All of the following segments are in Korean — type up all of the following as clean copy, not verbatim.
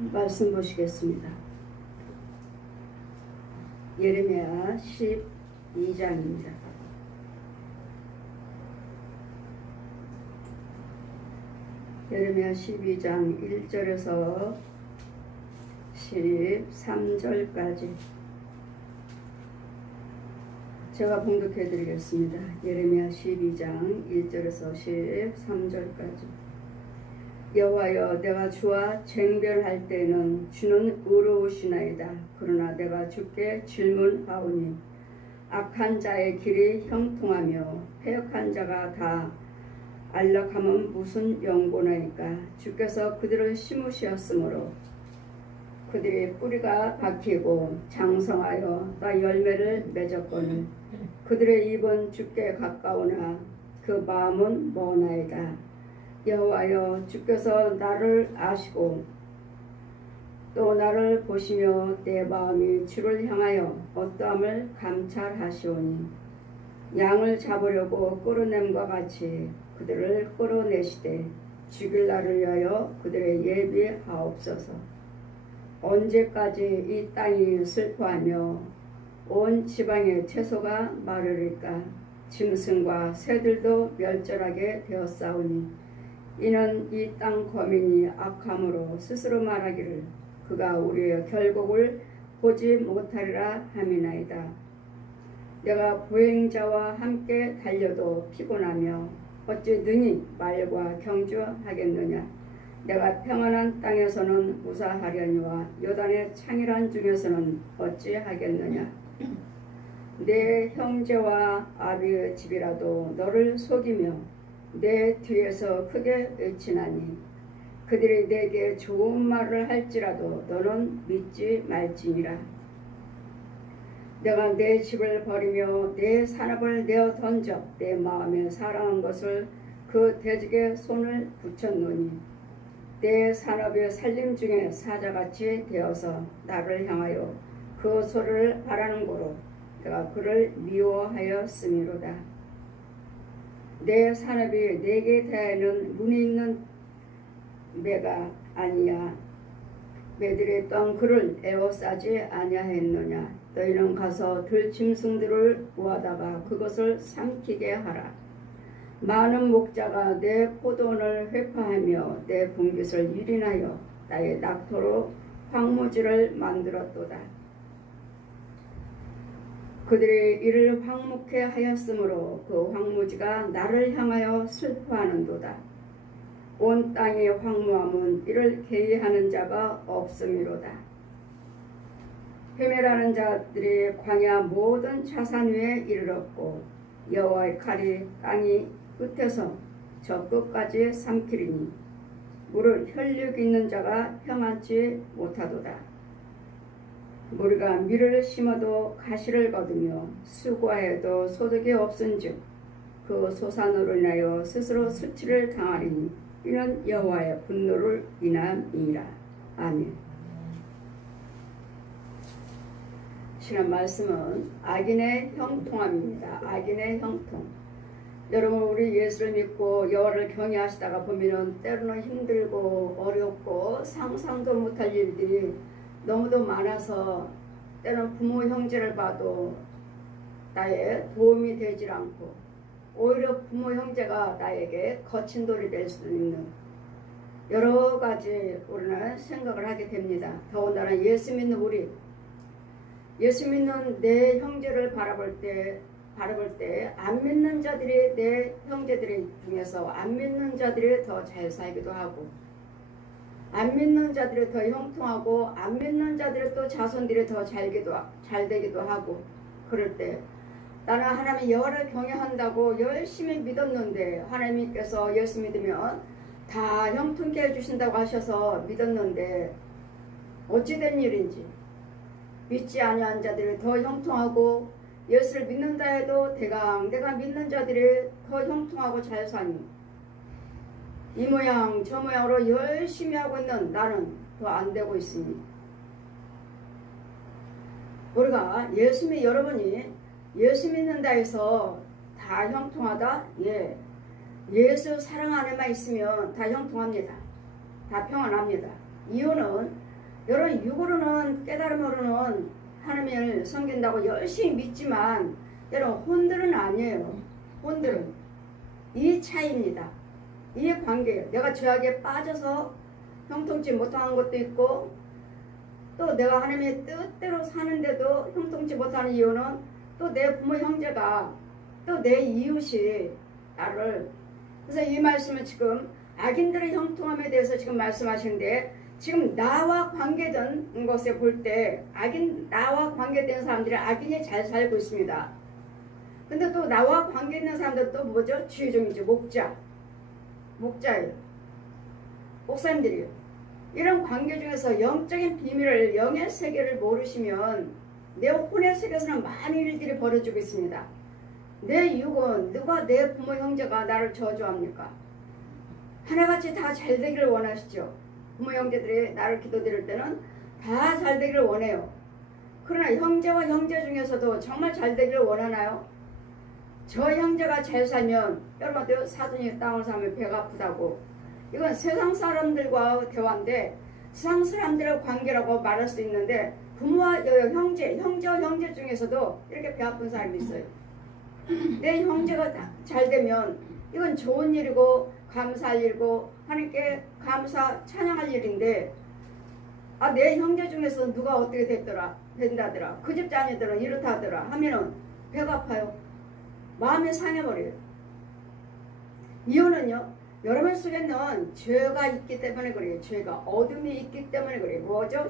말씀 보시겠습니다. 예레미야 12장입니다. 예레미야 12장 1절에서 13절까지 제가 봉독해 드리겠습니다. 예레미야 12장 1절에서 13절까지. 여호와여, 내가 주와 쟁변할 때에는 주는 의로우시나이다. 그러나 내가 주께 질문하오니 악한 자의 길이 형통하며 패역한 자가 다 안락함은 무슨 연고나이까. 주께서 그들을 심으셨으므로 그들의 뿌리가 박히고 장성하여 다 열매를 맺었거늘 그들의 입은 주께 가까우나 그 마음은 머나이다. 여호와여, 주께서 나를 아시고 또 나를 보시며 내 마음이 주를 향하여 어떠함을 감찰하시오니 양을 잡으려고 끌어냄과 같이 그들을 끌어내시되 죽일 날을 위하여 그들의 예비하옵소서. 언제까지 이 땅이 슬퍼하며 온 지방의 채소가 마르리까. 짐승과 새들도 멸절하게 되었사오니 이는 이 땅 거민이 악함으로 스스로 말하기를 그가 우리의 결국을 보지 못하리라 함이나이다. 내가 보행자와 함께 달려도 피곤하며 어찌 능히 말과 경주하겠느냐. 내가 평안한 땅에서는 무사하려니와 요단의 창이란 중에서는 어찌하겠느냐. 내 형제와 아비의 집이라도 너를 속이며 내 뒤에서 크게 외치나니 그들이 내게 좋은 말을 할지라도 너는 믿지 말지니라. 내가 내 집을 버리며 내 산업을 내어 던져 내 마음에 사랑한 것을 그 대적에 손을 붙였노니 내 산업의 살림 중에 사자같이 되어서 나를 향하여 그 소리를 바라는 고로 내가 그를 미워하였음이로다. 내 산업이 내게 대하여는 문이 있는 매가 아니야. 매들이 또한 그를 에워싸지 아니하였느냐. 너희는 가서 들짐승들을 구하다가 그것을 삼키게 하라. 많은 목자가 내 포도원을 회파하며 내 분깃을 유린하여 나의 낙토로 황무지를 만들었도다. 그들이 이를 황무케 하였으므로 그 황무지가 나를 향하여 슬퍼하는도다. 온 땅의 황무함은 이를 계의하는 자가 없음이로다. 헤매라는 자들이 광야 모든 차산 위에 이르렀고 여호와의 칼이 땅이 끝에서 저 끝까지 삼키리니 물을 혈육 있는 자가 평안치 못하도다. 우리가 밀을 심어도 가시를 거두며 수고하여도 소득이 없은즉 그 소산으로 인하여 스스로 수치를 당하리니 이는 여호와의 분노를 인함이라. 아멘. 지난 말씀은 악인의 형통함입니다. 악인의 형통. 여러분, 우리 예수를 믿고 여호와를 경외하시다가 보면은 때로는 힘들고 어렵고 상상도 못할 일들이 너무도 많아서 때로는 부모 형제를 봐도 나의 도움이 되질 않고 오히려 부모 형제가 나에게 거친 돌이 될 수도 있는 여러 가지 우리는 생각을 하게 됩니다. 더군다나 예수 믿는 우리, 예수 믿는 내 형제를 바라볼 때 안 믿는 자들이, 내 형제들 중에서 안 믿는 자들이 더 잘 살기도 하고 안 믿는 자들이 더 형통하고 안 믿는 자들이 또 자손들이 더 잘 되기도 하고, 그럴 때 나는 하나님 여호와를 경외한다고 열심히 믿었는데 하나님께서 예수 믿으면 다 형통케 해주신다고 하셔서 믿었는데 어찌된 일인지 믿지 아니한 자들이 더 형통하고 예수를 믿는다 해도 대강 내가 믿는 자들이 더 형통하고 잘 사니 이 모양 저 모양으로 열심히 하고 있는 나는 더 안 되고 있으니 우리가 여러분이 예수 믿는다 해서 다 형통하다? 예. 예수 사랑 안에만 있으면 다 형통합니다. 다 평안합니다. 이유는 여러분 육으로는 깨달음으로는 하나님을 섬긴다고 열심히 믿지만 여러분 혼들은 아니에요. 혼들은 이 차이입니다. 이 관계예요. 내가 죄악에 빠져서 형통치 못하는 것도 있고 또 내가 하나님의 뜻대로 사는데도 형통치 못하는 이유는 또 내 부모 형제가 또 내 이웃이 나를 그래서 이 말씀은 지금 악인들의 형통함에 대해서 지금 말씀하시는데 지금 나와 관계된 것에 볼 때 나와 관계된 사람들이 악인이 잘 살고 있습니다. 근데 또 나와 관계 있는 사람들 또 뭐죠? 주의종이죠. 목자예요. 목사님들이요. 이런 관계 중에서 영적인 비밀을 영의 세계를 모르시면 내 혼의 세계에서는 많은 일들이 벌어지고 있습니다. 내 육은 누가 내 부모 형제가 나를 저주합니까? 하나같이 다 잘되기를 원하시죠. 부모 형제들이 나를 기도드릴 때는 다 잘되기를 원해요. 그러나 형제와 형제 중에서도 정말 잘되기를 원하나요? 저 형제가 잘 살면 여러분들 사돈이 땅을 사면 배가 아프다고 이건 세상 사람들과 대화인데 세상 사람들의 관계라고 말할 수 있는데 부모와 형제와 형제 중에서도 이렇게 배 아픈 사람이 있어요. 내 형제가 잘 되면 이건 좋은 일이고 감사할 일이고 하나님께 감사 찬양할 일인데 내 형제 중에서 누가 어떻게 된다더라 그 집 자녀들은 이렇다 하더라 하면은 배가 아파요. 마음이 상해버려요. 이유는요 여러분 속에는 죄가 있기 때문에 그래요. 죄가 어둠이 있기 때문에 그래요. 뭐죠?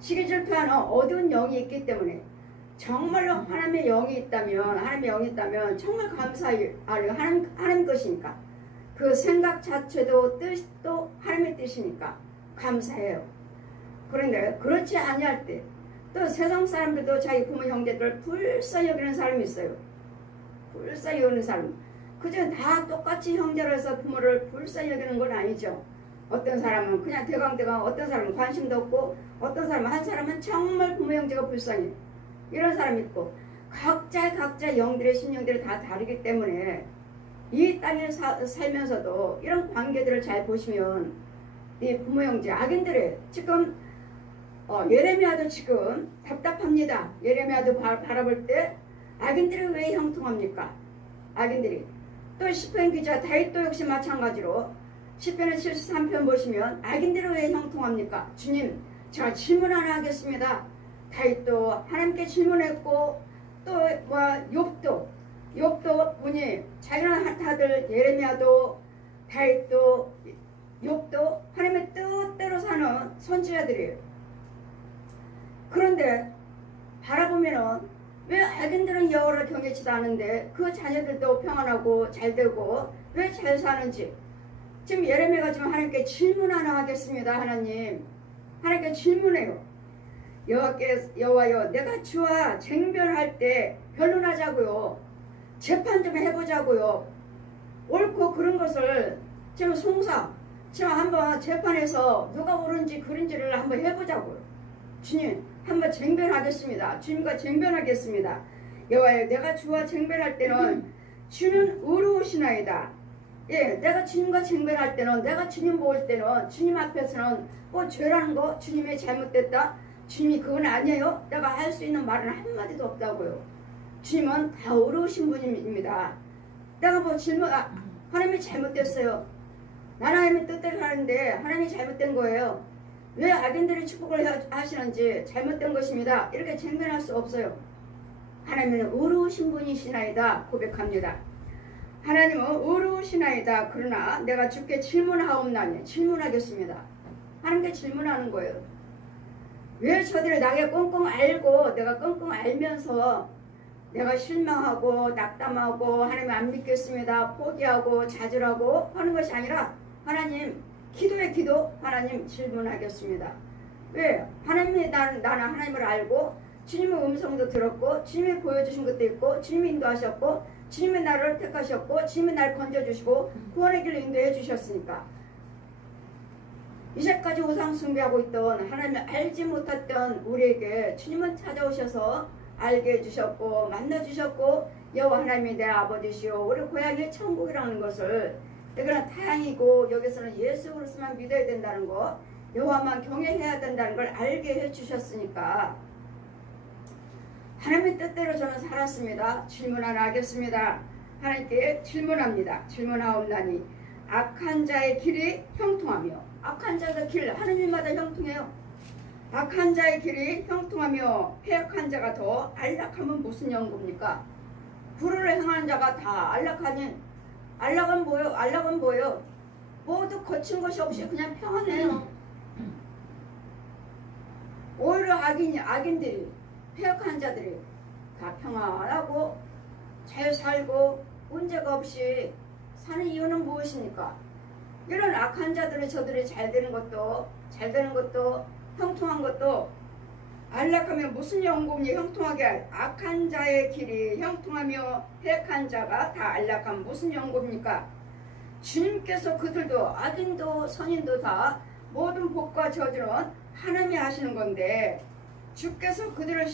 시기질투하는 어두운 영이 있기 때문에 정말로 하나님의 영이 있다면 정말 감사할 하나님 것이니까 그 생각 자체도 뜻도 하나님의 뜻이니까 감사해요. 그런데 그렇지 아니할 때 또 세상 사람들도 자기 부모 형제들을 불쌍히 여기는 사람이 있어요. 불쌍히 여기는 사람. 그저 다 똑같이 형제라서 부모를 불쌍히 여기는 건 아니죠. 어떤 사람은 그냥 대강대강 어떤 사람은 관심도 없고 어떤 사람은 한 사람은 정말 부모 형제가 불쌍해. 이런 사람이 있고 각자 영들의 심령들이 다 다르기 때문에 이 땅에 살면서도 이런 관계들을 잘 보시면 이 부모 형제 악인들의 지금 예레미야도 지금 답답합니다. 예레미야도 바라볼 때 악인들이 왜 형통합니까? 악인들이 또 시편 기자 다윗도 역시 마찬가지로 시편의 73편 보시면 악인들이 왜 형통합니까? 주님 제가 질문 하나 하겠습니다. 다윗도 하나님께 질문했고 또 욥도 보니 자기는 다들 예레미야도 다윗도 욥도 하나님의 뜻대로 사는 선지자들이에요. 그런데 바라보면은 왜 악인들은 여호와를 경외치도 않은데 그 자녀들도 평안하고 잘되고 왜 잘 사는지 지금 예레미야가 지금 하나님께 질문 하나 하겠습니다. 하나님께 질문해요. 여호와여 내가 주와 쟁변할 때 변론하자고요. 재판 좀 해보자고요. 옳고 그른 것을 지금 지금 한번 재판해서 누가 옳은지 그른지를 한번 해보자고요. 주님 한번 쟁변하겠습니다. 주님과 쟁변하겠습니다. 여호와여 내가 주와 쟁변할 때는 주는 의로우시나이다. 예, 내가 주님과 쟁변할 때는 내가 주님 볼 때는 주님 앞에서는 죄라는 거 주님이 잘못됐다. 주님이 그건 아니에요. 내가 할 수 있는 말은 한마디도 없다고요. 주님은 다 의로우신 분입니다. 내가 하나님이 잘못됐어요. 나는 하나님의 뜻대로 하는데 하나님이 잘못된 거예요. 왜 악인들이 축복을 하시는지 잘못된 것입니다. 이렇게 쟁변할 수 없어요. 하나님은 의로우신 분이시나이다 고백합니다. 하나님은 의로우시나이다. 그러나 내가 주께 질문하옵나니 질문하겠습니다. 하나님께 질문하는 거예요. 왜 저들이 나게 꽁꽁 알고 내가 꽁꽁 알면서 내가 실망하고 낙담하고 하나님 안 믿겠습니다. 포기하고 좌절하고 하는 것이 아니라 하나님 기도의 기도 하나님 질문하겠습니다. 왜? 하나님이 나는 하나님을 알고 주님의 음성도 들었고 주님이 보여주신 것도 있고 주님이 인도하셨고 주님이 나를 택하셨고 주님이 나를 건져주시고 구원의 길로 인도해 주셨으니까 이제까지 우상 숭배하고 있던 하나님을 알지 못했던 우리에게 주님은 찾아오셔서 알게 해주셨고 만나주셨고 여호와 하나님이 내 아버지시오 우리 고향이 천국이라는 것을 이거는 타향이고 여기서는 예수 그리스도만 믿어야 된다는 거 여호와만 경외해야 된다는 걸 알게 해주셨으니까 하나님의 뜻대로 저는 살았습니다. 질문 하나 하겠습니다. 하나님께 질문합니다. 질문하옵나니 악한 자의 길이 형통하며, 악한 자의 길 하나님마다 형통해요. 악한 자의 길이 형통하며 패역한 자가 더 안락하면 무슨 연고입니까? 불을 행하는 자가 다 안락하니, 안락은 뭐예요? 안락은 뭐예요? 모두 거친 것이 없이 그냥 평안해요. 오히려 악인들이, 패역한 자들이 다 평안하고 잘 살고 문제가 없이 사는 이유는 무엇입니까? 이런 악한 자들이 저들이 잘 되는 것도 형통한 것도 안락하면 무슨 연고니 형통하게 할 악한 자의 길이 형통하며 패역한 자가 다 안락하면 무슨 연고입니까? 주님께서 그들도 악인도 선인도 다 모든 복과 저주는 하나님이 하시는 건데 주께서 그들을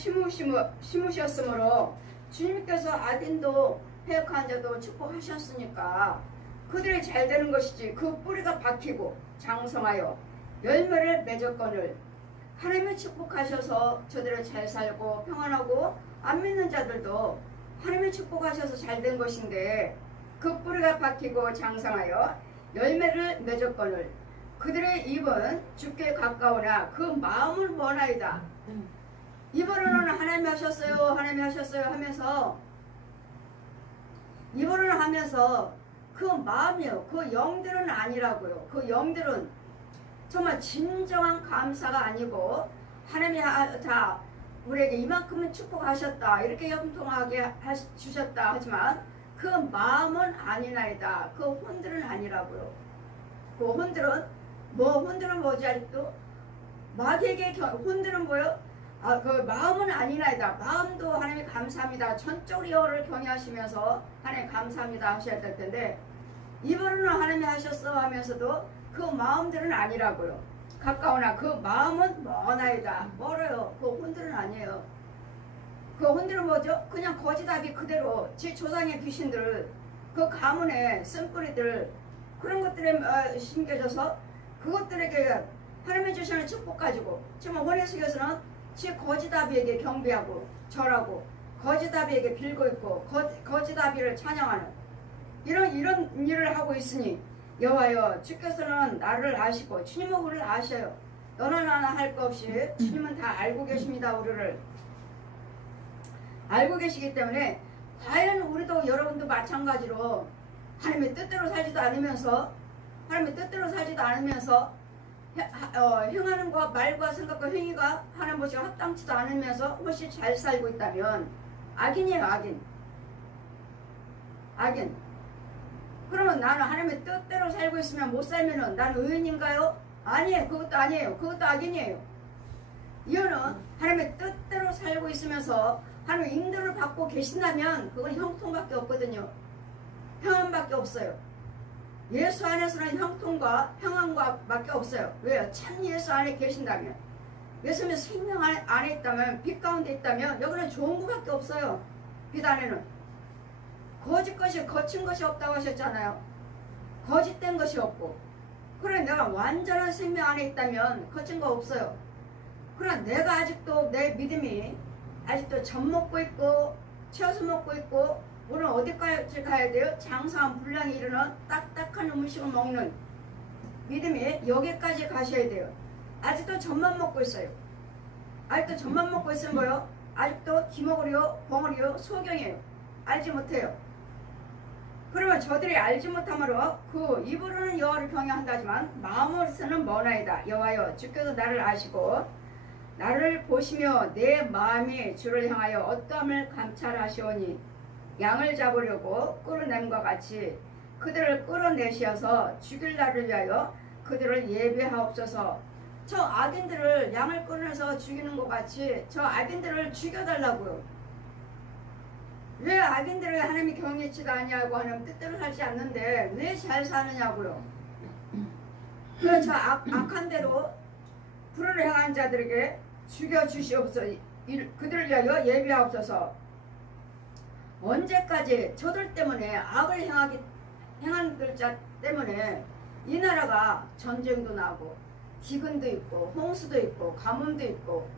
심으셨으므로 주님께서 악인도 패역한 자도 축복하셨으니까 그들이 잘 되는 것이지 그 뿌리가 박히고 장성하여 열매를 맺었거늘 하나님이 축복하셔서 저들을 잘 살고 평안하고 안 믿는 자들도 하나님이 축복하셔서 잘 된 것인데 그 뿌리가 박히고 장성하여 열매를 맺었거늘 그들의 입은 주께 가까우나 그 마음은 먼하이다. 입으로는 하나님이 하셨어요 하나님이 하셨어요 하면서 입으로는 하면서 그 마음이요 그 영들은 아니라고요. 그 영들은 정말 진정한 감사가 아니고 하나님이 다 우리에게 이만큼은 축복하셨다 이렇게 형통하게 주셨다 하지만 그 마음은 아니나이다. 그 혼들은 아니라고요. 그 혼들은 혼들은 뭐지 아직도 마귀에게 혼들은 뭐요? 그 마음은 아니나이다. 마음도 하나님 감사합니다. 전적으로 여호와를 경외하시면서 하나님 감사합니다 하셔야 될 텐데 입으로는 하나님이 하셨어 하면서도 그 마음들은 아니라고요. 가까우나 그 마음은 먼하이다. 멀어요. 그 혼들은 아니에요. 그 혼들은 뭐죠? 그냥 거지답이 그대로 제 조상의 귀신들 그 가문의 쓴뿌리들 그런 것들에 심겨져서 그것들에게 하나님의 주시는 축복 가지고 지금 원해석에서는 제 거지다비에게 경배하고 절하고 거지다비에게 빌고 있고 거지다비를 찬양하는 이런 일을 하고 있으니 여호와여 주께서는 나를 아시고 주님은 우리를 아셔요. 너나 나나 할 거 없이 주님은 다 알고 계십니다. 우리를 알고 계시기 때문에 과연 우리도 여러분도 마찬가지로 하나님의 뜻대로 살지도 않으면서 행하는 것 말과 생각과 행위가 하나님 보시고 합당치도 않으면서 훨씬 잘 살고 있다면 악인이에요. 악인. 그러면 나는 하나님의 뜻대로 살고 있으면 못 살면은 나는 의인인가요? 아니에요. 그것도 아니에요. 그것도 악인이에요. 이유는 하나님의 뜻대로 살고 있으면서 하나님의 인도를 받고 계신다면 그건 형통밖에 없거든요. 평안밖에 없어요. 예수 안에서는 형통과 평안과 밖에 없어요. 왜요? 참 예수 안에 계신다면 예수님의 생명 안에 있다면 빛 가운데 있다면 여기는 좋은 것밖에 없어요. 빛 안에는 거친 것이 없다고 하셨잖아요. 거짓된 것이 없고 그래 내가 완전한 생명 안에 있다면 거친 거 없어요. 그러나 내가 아직도 내 믿음이 아직도 젖 먹고 있고 채워서 먹고 있고 오늘 어디까지 가야 돼요? 장사한 분량이 이르는 딱딱한 음식을 먹는 믿음이 여기까지 가셔야 돼요. 아직도 젖만 먹고 있어요. 아직도 젖만 먹고 있으면 뭐요? 아직도 기먹으려 벙어리요 소경이에요. 알지 못해요. 그러면 저들이 알지 못함으로 그 입으로는 여호와를 경외한다지만 마음으로서는 먼하이다. 여호와여 주께서 나를 아시고 나를 보시며 내 마음이 주를 향하여 어떠함을 감찰하시오니 양을 잡으려고 끌어냄과 같이 그들을 끌어내셔서 죽일 날을 위하여 그들을 예비하옵소서. 저 악인들을 양을 끌어내서 죽이는 것 같이 저 악인들을 죽여달라고요. 왜 악인들을 하나님이 경외치도 아니하고 하나님 뜻대로 살지 않는데 왜 잘 사느냐고요. 그래서 악한 대로 불을 행한 자들에게 죽여주시옵소서. 그들을 위하여 예비하옵소서. 언제까지 저들 때문에 악을 행한 자 때문에 이 나라가 전쟁도 나고 기근도 있고 홍수도 있고 가뭄도 있고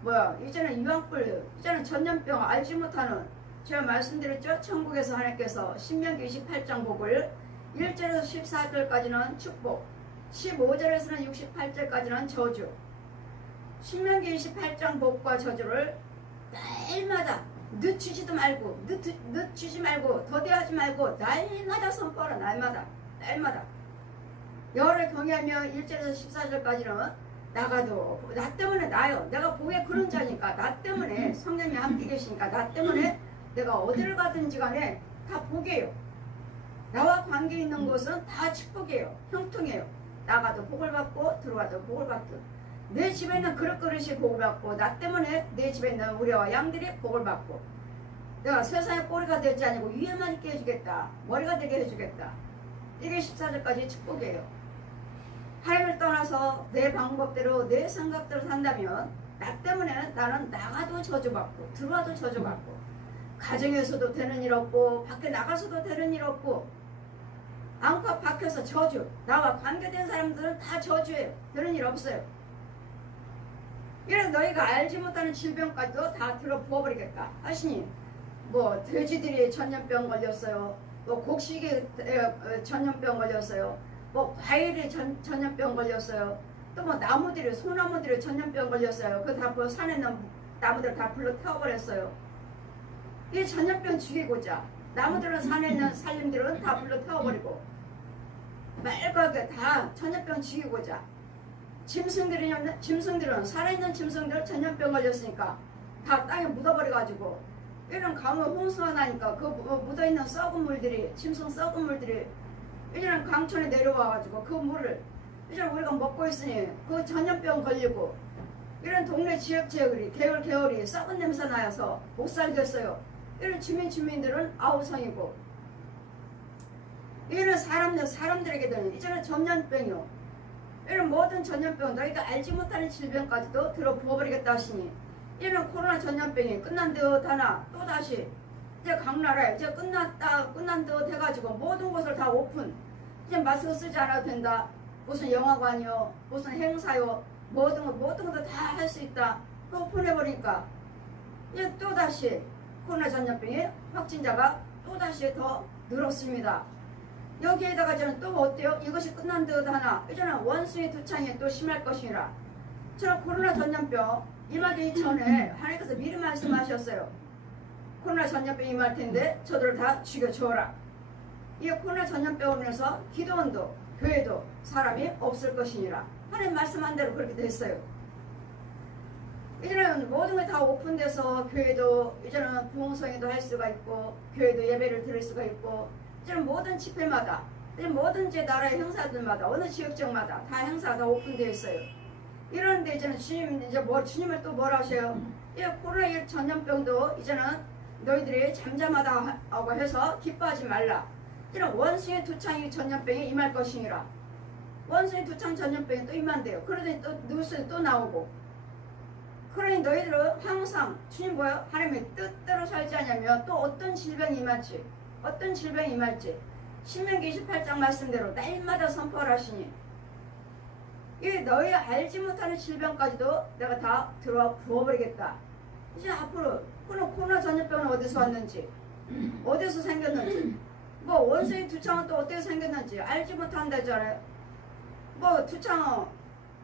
뭐야 이제는 유황불 이제는 전염병 알지 못하는 제가 말씀드렸죠. 천국에서 하나님께서 신명기 28장 복을 1절에서 14절까지는 축복 15절에서는 68절까지는 저주 신명기 28장 복과 저주를 날마다 늦추지도 말고 늦추지 말고 더디하지 말고 날마다 선포하라. 날마다 여호와를 경외하며 1절에서 14절까지는 나가도 나 때문에 나요. 내가 복의 그런 자니까 나 때문에 성령이 함께 계시니까 나 때문에 내가 어디를 가든지 간에 다 복이에요. 나와 관계 있는 곳은 다 축복이에요. 형통이에요. 나가도 복을 받고 들어가도 복을 받고 내 집에 있는 그릇그릇이 복을 받고 나 때문에 내 집에 있는 우리와 양들이 복을 받고 내가 세상의 꼬리가 되지 아니고 위에만 있게 해주겠다. 머리가 되게 해주겠다. 이게 14절까지 축복이에요. 하나님을 떠나서 내 방법대로 내 생각대로 산다면 나 때문에 나는 나가도 저주받고 들어와도 저주받고 가정에서도 되는 일 없고 밖에 나가서도 되는 일 없고 안팎 밖에서 저주 나와 관계된 사람들은 다 저주예요. 되는 일 없어요. 이래서 너희가 알지 못하는 질병까지도 다 들어 부어버리겠다 하시니 뭐 돼지들이 전염병 걸렸어요. 뭐 곡식이 전염병 걸렸어요. 뭐 과일이 전염병 걸렸어요. 또 뭐 나무들이 소나무들이 전염병 걸렸어요. 그 다 산에 있는 나무들 다 불러 태워버렸어요. 이 전염병 죽이고자 나무들은 산에 있는 산림들은 다 불러 태워버리고 말거하게 다 전염병 죽이고자 짐승들은 살아있는 짐승들 전염병 걸렸으니까 다 땅에 묻어버려가지고 이런 가뭄 홍수가 나니까 그 묻어있는 썩은 물들이 짐승 썩은 물들이 이제는 강천에 내려와가지고 그 물을 이제 우리가 먹고 있으니 그 전염병 걸리고 이런 동네 지역들이 개울이 썩은 냄새 나서 못 살겠어요. 이런 주민들은 아우성이고 이런 사람들에게는 이제는 전염병이요. 이런 모든 전염병 너희가 알지 못하는 질병까지도 들어 부어버리겠다 하시니 이런 코로나 전염병이 끝난 듯 하나 또다시 이제 각 나라에 이제 끝난 듯 해가지고 모든 곳을 다 오픈 이제 마스크 쓰지 않아도 된다. 무슨 영화관이요 무슨 행사요 모든 것도 다 할 수 있다. 오픈해버리니까 이제 또다시 코로나 전염병의 확진자가 또다시 더 늘었습니다. 여기에다가 저는 또 어때요? 이것이 끝난 듯 하나 이제는 원수의 두창이 또 심할 것이라. 저는 코로나 전염병 임하기 전에 하나님께서 미리 말씀하셨어요. 코로나 전염병이 임할 텐데 저들을 다 죽여주어라. 이 코로나 전염병으로 인해서 기도원도 교회도 사람이 없을 것이니라. 하나님 말씀한 대로 그렇게 됐어요. 이제는 모든 게 다 오픈돼서 교회도 이제는 부흥성회도 할 수가 있고 교회도 예배를 드릴 수가 있고 이제는 모든 집회마다 이제 모든 제 나라의 행사들마다 어느 지역적마다 다 행사가 다 오픈되어 있어요. 이러는데 이제는 주님을 또 뭐라 하셔요? 이 코로나 전염병도 이제는 너희들이 잠잠하다고 해서 기뻐하지 말라. 이런 원수의 두창이 전염병이 임할 것이니라. 원수의 두창 전염병이 또 임한대요. 그러더니 또 뉴스에 또 나오고. 그러니 너희들은 항상 주님 뭐요? 하나님의 뜻대로 살지 않냐면 또 어떤 질병이 임할지 신명기 28장 말씀대로 날마다 선포를 하시니 이 너희 알지 못하는 질병까지도 내가 다 들어와 부어버리겠다. 이제 앞으로 코로나 전염병은 어디서 왔는지 어디서 생겼는지 뭐 원수의 두창은 또 어떻게 생겼는지 알지 못한다잖아요. 뭐 두창은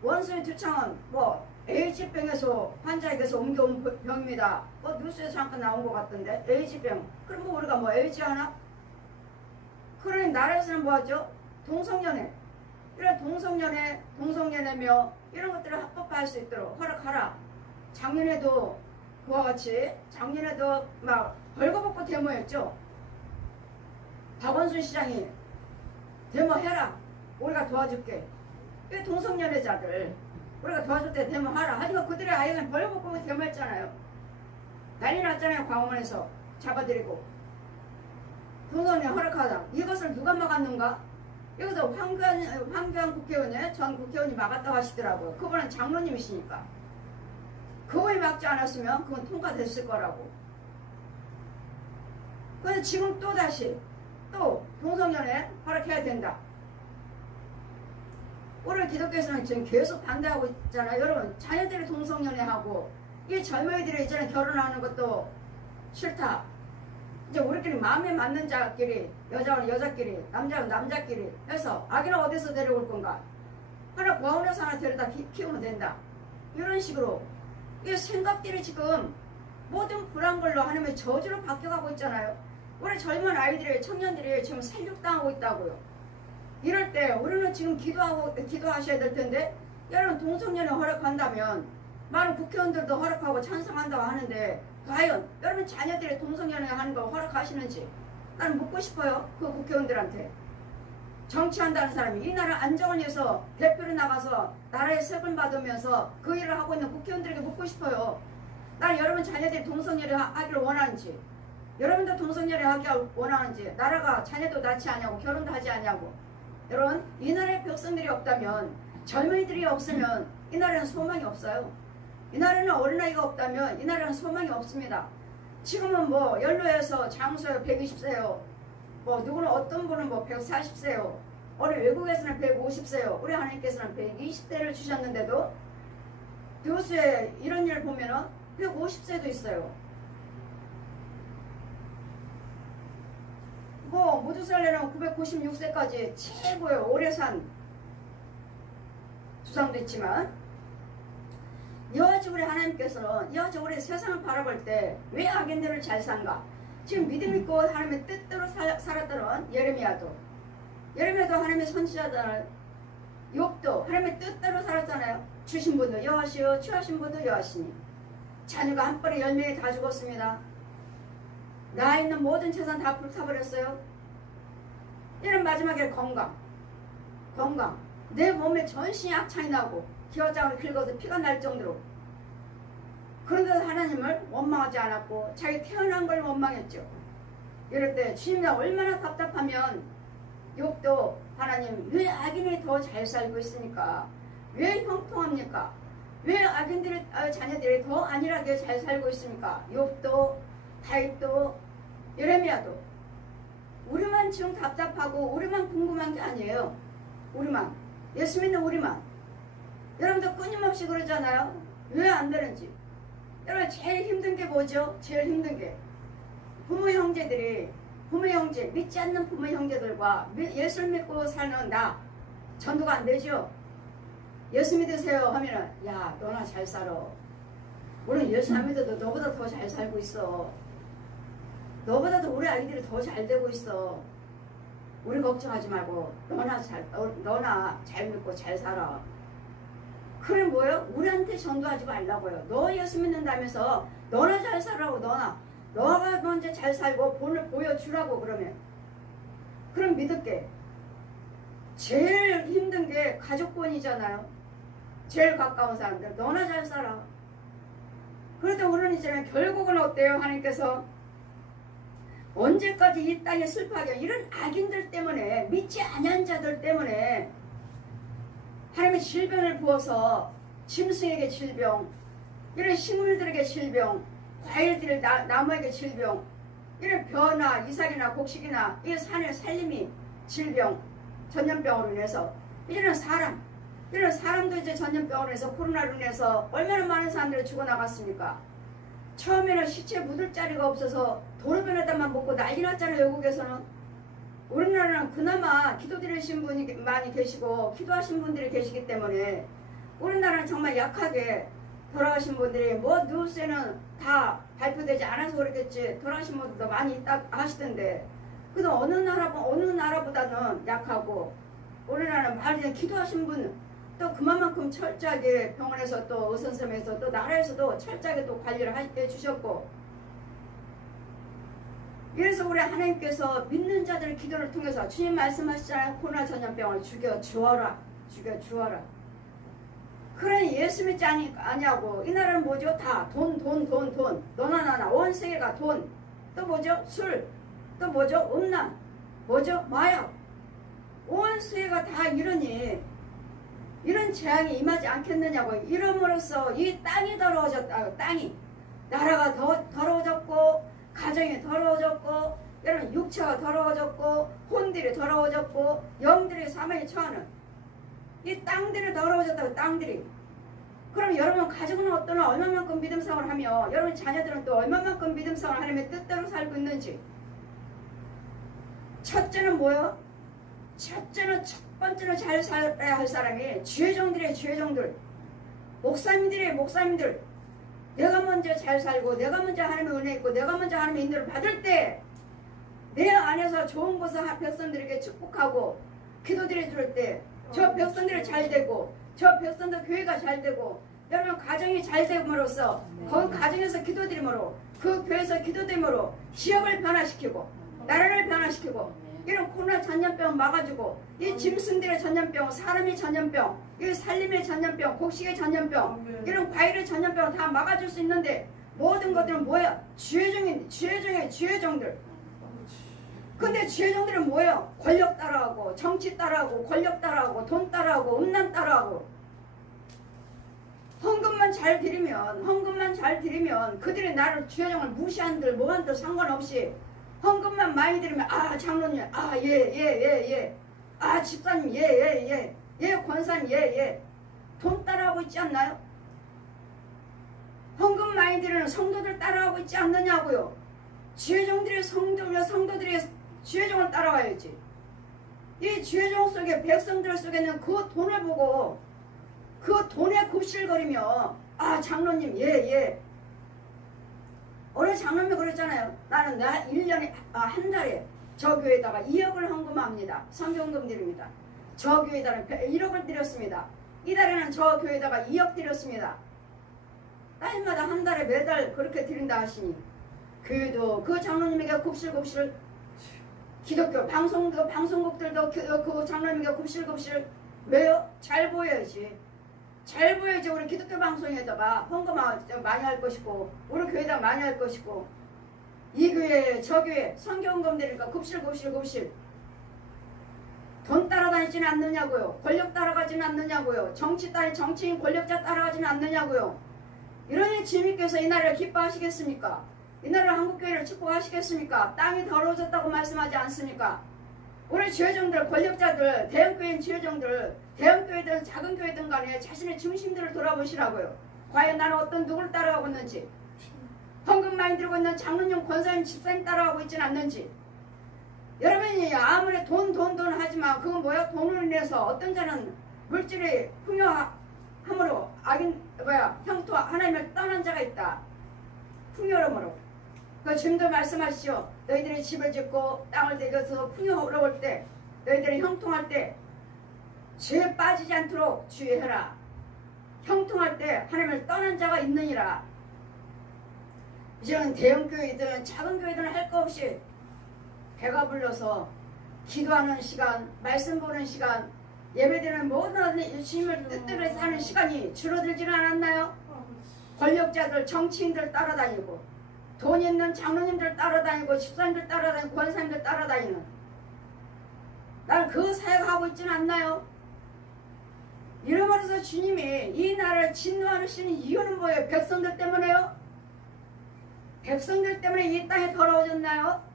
원수의 두창은 뭐 에이즈병에서 환자에게서 옮겨온 병입니다. 뭐 뉴스에 잠깐 나온 것 같던데 에이즈병. 그럼 뭐 우리가 뭐 에이즈 하나? 그러니 나라에서는 뭐하죠? 동성연애. 이런 동성연애며 이런 것들을 합법화할 수 있도록 허락하라. 작년에도 그와 같이 작년에도 막 벌거벗고 데모했죠. 박원순 시장이 데모해라. 우리가 도와줄게. 이 동성연애자들 우리가 도와줄 때 데모하라. 하지만 그들의 아이는 벌거벗고 데모했잖아요. 난리 났잖아요. 광화문에서 잡아들이고. 동성연애 허락하다. 이것을 누가 막았는가? 여기서 황교안 국회의원의 전 국회의원이 막았다고 하시더라고요. 그분은 장로님이시니까. 그분이 막지 않았으면 그건 통과됐을 거라고. 그래서 지금 또다시 또 동성연애 허락해야 된다. 우리 기독교에서는 지금 계속 반대하고 있잖아요. 여러분 자녀들이 동성연애하고 이 젊은이들이 이제는 결혼하는 것도 싫다. 이제 우리끼리 마음에 맞는 자끼리 여자는 여자끼리 남자는 남자끼리 해서 아기는 어디서 데려올 건가. 하나 고아원에서 하나 데려다 키우면 된다. 이런 식으로 이 생각들이 지금 모든 불안 걸로 하나님의 저주로 바뀌어가고 있잖아요. 우리 젊은 아이들이 청년들이 지금 살육당하고 있다고요. 이럴 때 우리는 지금 기도하셔야 될 텐데 여러분 동성연애 허락한다면 많은 국회의원들도 허락하고 찬성한다고 하는데 과연 여러분 자녀들이 동성연애 하는 거 허락하시는지 나는 묻고 싶어요. 그 국회의원들한테. 정치한다는 사람이 이 나라 안정을 위해서 대표로 나가서 나라의 세금 받으면서 그 일을 하고 있는 국회의원들에게 묻고 싶어요. 나는 여러분 자녀들이 동성연애 하기를 원하는지 여러분도 동성연애 하기를 원하는지 나라가 자녀도 낳지 않냐고 결혼도 하지 않냐고. 여러분 이 나라에 백성들이 없다면 젊은이들이 없으면 이 나라는 소망이 없어요. 이 나라는 어린아이가 없다면 이 나라는 소망이 없습니다. 지금은 뭐 연로에서 장수요 120세요. 뭐 누구는 어떤 분은 뭐 140세요. 어느 외국에서는 150세요. 우리 하나님께서는 120세를 주셨는데도 교수의 이런 일을 보면은 150세도 있어요. 뭐 무두살레는 996세까지 최고의 오래 산 주상도 있지만 여하지 우리 하나님께서는 여하지 우리 세상을 바라볼 때 왜 악인들을 잘 산가. 지금 믿음 있고 하나님의 뜻대로 살았다는 예레미야도 하나님의 선지자잖아요. 욥도 하나님의 뜻대로 살았잖아요. 주신 분도 여하시요 취하신 분도 여하시니 자녀가 한 번에 10명이 다 죽었습니다. 나 있는 모든 재산 다 불타버렸어요. 이런 마지막에 건강 내 몸에 전신이 악창이 나고 기와장으로 긁어서 피가 날 정도로. 그런데도 하나님을 원망하지 않았고 자기 태어난 걸 원망했죠. 이럴 때 주님이 얼마나 답답하면 욥도 하나님 왜 악인이 더 잘 살고 있으니까 왜 형통합니까? 왜 악인들의 자녀들이 더 안일하게 잘 살고 있습니까? 욥도 다윗도 예레미야도 우리만 지금 답답하고 우리만 궁금한 게 아니에요. 우리만 예수 믿는 우리만. 여러분들 끊임없이 그러잖아요. 왜 안 되는지. 여러분 제일 힘든 게 뭐죠? 제일 힘든 게 부모 형제 믿지 않는 부모 형제들과 예수를 믿고 사는 나 전도가 안 되죠. 예수 믿으세요 하면은 야 너나 잘 살아. 우리는 예수 안 믿어도 너보다 더 잘 살고 있어. 너보다도 우리 아이들이 더 잘 되고 있어. 우리 걱정하지 말고 너나 잘 믿고 잘 살아. 그래 뭐예요? 우리한테 전도하지 말라고요. 너 예수 믿는다면서 너나 잘 살라고. 너가 먼저 잘 살고 본을 보여주라고. 그럼 믿을게. 제일 힘든 게 가족권이잖아요. 제일 가까운 사람들 너나 잘 살아. 그래도 우리는 이제는 결국은 어때요? 하나님께서 언제까지 이 땅에 슬퍼하게 이런 악인들 때문에 믿지 않은 자들 때문에 하나님의 질병을 부어서 짐승에게 질병, 이런 식물들에게 질병, 과일들 나무에게 질병, 이런 벼나 이삭이나 곡식이나 이 산의 살림이 질병, 전염병으로 인해서 이런 사람도 이제 전염병으로 인해서 코로나로 인해서 얼마나 많은 사람들이 죽어나갔습니까? 처음에는 시체 묻을 자리가 없어서 도로변에다만 먹고 난리 났잖아요. 외국에서는. 우리나라는 그나마 기도드리신 분이 많이 계시고 기도하신 분들이 계시기 때문에 우리나라는 정말 약하게 돌아가신 분들이 뭐 뉴스에는 다 발표되지 않아서 그렇겠지 돌아가신 분들도 많이 있다 하시던데 그래도 어느 나라보다는 약하고 우리나라는 말이든 기도하신 분 또 그만큼 철저하게 병원에서 또 의선생에서 또 나라에서도 철저하게 또 관리를 해주셨고 그래서 우리 하나님께서 믿는 자들의 기도를 통해서 주님 말씀하시잖아요. 코로나 전염병을 죽여주어라. 그래 예수 믿지 아니하고 이 나라는 뭐죠? 다 돈 너나 나나 온 세계가 돈. 또 뭐죠? 술. 또 뭐죠? 음란. 뭐죠? 마약. 온 세계가 다 이러니 이런 재앙이 임하지 않겠느냐고. 이름으로써 이 땅이 더러워졌다. 땅이. 나라가 더러워졌고 가정이 더러워졌고 여러분 육체가 더러워졌고 혼들이 더러워졌고 영들이 사망에 처하는 이 땅들이 더러워졌다고 땅들이. 그럼 여러분 가족은 어떠나 얼마만큼 믿음 생활을 하며 여러분 자녀들은 또 얼마만큼 믿음 생활을 하나님의 뜻대로 살고 있는지. 첫째는 뭐요? 첫째는 첫 번째로 잘 살아야 할 사람이 주의종들이에요. 주의종들. 목사님들이에요. 목사님들. 내가 먼저 잘 살고 내가 먼저 하나님의 은혜 있고 내가 먼저 하나님의 인도를 받을 때 내 안에서 좋은 것을 백성들에게 축복하고 기도드려 줄 때 저 백성들이 잘 되고 저 백성들 교회가 잘 되고 여러분 가정이 잘 됨으로써 그 가정에서 기도드림으로 그 교회에서 기도됨으로 지역을 변화시키고 나라를 변화시키고 이런 코로나 전염병 막아주고 이 짐승들의 전염병 사람의 전염병 이 살림의 전염병 곡식의 전염병 이런 과일의 전염병을 다 막아줄 수 있는데 모든 것들은 뭐야? 지혜종들. 근데 지혜종들은 뭐예요? 권력 따라하고 정치 따라하고 권력 따라하고 돈 따라하고 음란 따라하고 헌금만 잘 드리면 그들이 나를 지혜종을 무시한들 뭐한들 상관없이 헌금만 많이 드리면 아 장로님 예 아 집사님 예 권사님 예 돈 따라하고 있지 않나요? 헌금 많이 드리는 성도들 따라하고 있지 않느냐고요. 지혜종들의 성도들의 지혜종을 따라와야지. 이 지혜종 속에 백성들 속에는 그 돈을 보고 그 돈에 굽실거리며 아 장로님 예 어느 장로님이 그랬잖아요. 나는 1년에 한 달에 저 교회에다가 2억을 헌금합니다. 성경금 드립니다. 저 교회에다가 1억을 드렸습니다. 이달에는 저 교회에다가 2억 드렸습니다. 딸마다 한 달에 매달 그렇게 드린다 하시니 교회도 그 장로님에게 굽실굽실 기독교 방송국들도 그 장로님에게 굽실굽실 왜요? 잘 보여야지. 잘 보여야지. 우리 기독교 방송에다가 헌금 많이 할 것이고 우리 교회에다 많이 할 것이고 이 교회 저 교회 성경금 드리니까 굽실 돈 따라다니지는 않느냐고요. 권력 따라가지는 않느냐고요. 정치인 권력자 따라가지는 않느냐고요. 이러니 주님께서 이 나라를 기뻐하시겠습니까? 이 나라 한국교회를 축복하시겠습니까? 땅이 더러워졌다고 말씀하지 않습니까? 우리 지회종들, 권력자들, 대형교회인 지회종들, 대형교회든 작은 교회든 간에 자신의 중심들을 돌아보시라고요. 과연 나는 어떤 누구를 따라가고 있는지, 헌금 많이 들고 있는 장로님, 권사님, 집사님 따라가고 있지는 않는지. 여러분이 아무리 돈 하지만 그건 뭐야? 돈으로 인해서 어떤 자는 물질이 풍요함으로 형토 하나님을 떠난 자가 있다. 풍요로움으로. 그 주님도 말씀하시죠. 너희들이 집을 짓고 땅을 대겨서 풍요로울 때 너희들이 형통할 때 죄에 빠지지 않도록 주의해라. 형통할 때 하나님을 떠난 자가 있느니라. 이제는 대형교회든 작은 교회든 할 거 없이 배가 불러서 기도하는 시간, 말씀 보는 시간, 예배드리는 모든 주님을 뜻대로 사는 시간이 줄어들지는 않았나요? 권력자들, 정치인들 따라다니고 돈 있는 장로님들 따라다니고 집사님들 따라다니고 권사님들 따라다니는 나는 그 사역하고 있지는 않나요? 이러면서 주님이 이 나라를 진노하시는 이유는 뭐예요? 백성들 때문에요? 백성들 때문에 이 땅이 더러워졌나요?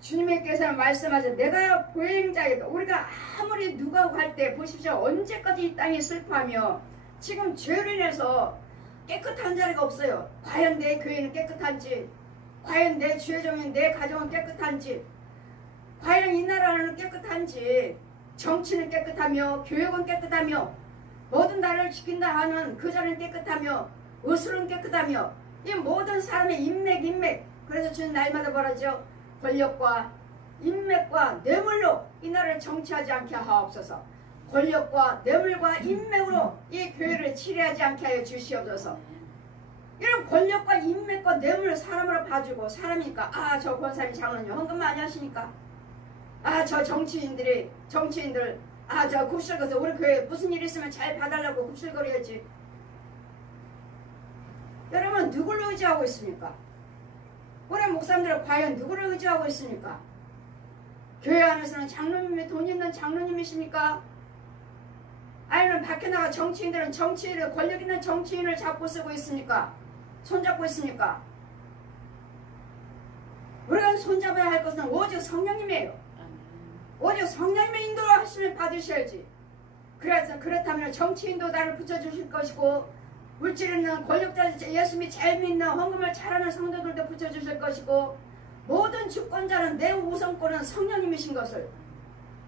주님께서는 말씀하셔. 내가 보행자이다. 우리가 아무리 누가 할 때 보십시오. 언제까지 이 땅이 슬퍼하며 지금 죄로 인해서 깨끗한 자리가 없어요. 과연 내 교회는 깨끗한지, 과연 내 주의종인 내 가정은 깨끗한지, 과연 이 나라는 깨끗한지, 정치는 깨끗하며 교육은 깨끗하며 모든 나라를 지킨다 하는 그 자는 깨끗하며 의술은 깨끗하며 이 모든 사람의 인맥 그래서 주님 날마다 뭐라죠? 권력과 인맥과 뇌물로 이 나라를 정치하지 않게 하옵소서. 권력과 뇌물과 인맥으로 이 교회를 치료하지 않게 하여 주시옵소서. 이런 권력과 인맥과 뇌물을 사람으로 봐주고 사람이니까 아 저 권사님 장로님 헌금 많이 하시니까 아 저 정치인들 아 저 굽실거려서 우리 교회 무슨 일 있으면 잘 봐달라고 굽실거려야지. 여러분 누구를 의지하고 있습니까? 우리 목사님들은 과연 누구를 의지하고 있습니까? 교회 안에서는 장로님이 돈 있는 장로님이십니까? 아니면 밖에 나가 정치인들은 권력 있는 정치인을 잡고 쓰고 있습니까? 손잡고 있습니까? 우리가 손잡아야 할 것은 오직 성령님이에요. 오직 성령님의 인도를 하시면 받으셔야지. 그래서 그렇다면 정치인도 나를 붙여주실 것이고 물질 있는 권력자 예수님이 제일 믿는 헌금을 잘하는 성도들도 붙여주실 것이고 모든 주권자는 내 우선권은 성령님이신 것을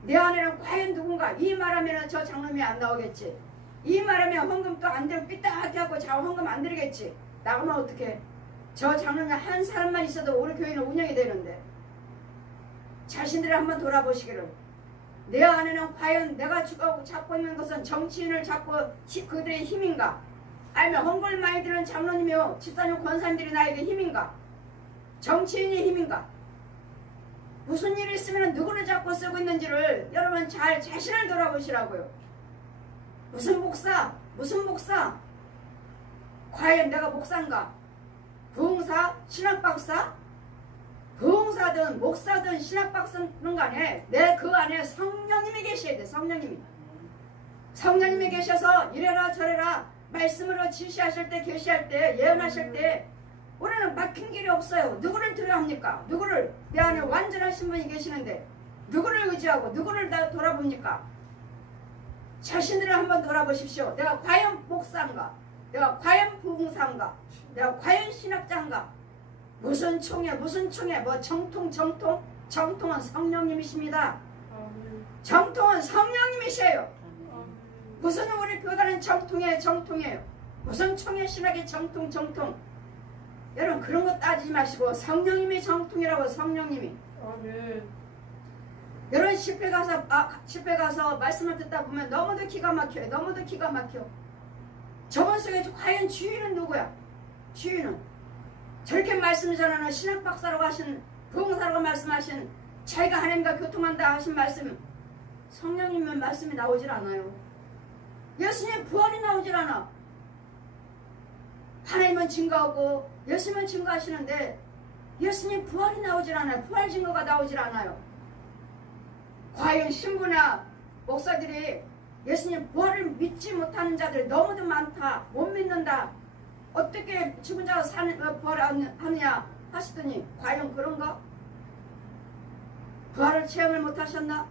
내 안에는 과연 누군가 이 말하면 저 장로님이 안 나오겠지. 이 말하면 헌금 또 안 되고 삐딱하게 하고 자 헌금 안 드리겠지. 나가면 어떡해. 저 장로님 한 사람만 있어도 우리 교회는 운영이 되는데 자신들을 한번 돌아보시기를 내 안에는 과연 내가 잡고 있는 것은 정치인을 잡고 그들의 힘인가 아니면 헌금을 많이 드는 장로님이요 집사님 권사님들이 나에게 힘인가 정치인의 힘인가 무슨 일이 있으면 누구를 잡고 쓰고 있는지를 여러분 잘 자신을 돌아보시라고요. 무슨 목사 과연 내가 목사인가 부흥사 신학박사 부흥사든 목사든 신학박사는 간에 내 그 안에 성령님이 계셔야 돼. 성령님이 계셔서 이래라 저래라 말씀으로 지시하실 때 계시할 때 예언하실 때 우리는 막힌 길이 없어요. 누구를 들어야 합니까? 누구를 내 안에 완전하신 분이 계시는데 누구를 의지하고 누구를 다 돌아봅니까? 자신들을 한번 돌아보십시오. 내가 과연 목사인가? 내가 과연 부흥사인가? 내가 과연 신학자인가? 무슨 총회 뭐 정통은 성령님이십니다. 정통은 성령님이셔요. 무슨 우리 교단은 정통이에요. 무슨 총회 신학의 정통 여러분 그런 거 따지지 마시고 성령님이 정통이라고 성령님이. 여러분 집회 가서 말씀을 듣다 보면 너무도 기가 막혀. 저번 속에 과연 주인은 누구야? 주인은 저렇게 말씀을 전하는 신학박사라고 하신 부흥사라고 말씀하신 자기가 하나님과 교통한다 하신 말씀 성령님의 말씀이 나오질 않아요. 예수님의 부활이 나오질 않아. 하나님은 증거하고 예수님은 증거하시는데 예수님 부활이 나오질 않아요. 부활 증거가 나오질 않아요. 과연 신부나 목사들이 예수님 부활을 믿지 못하는 자들이 너무도 많다. 못 믿는다. 어떻게 죽은 자가 부활하느냐 하시더니 과연 그런가? 부활을 체험을 못하셨나?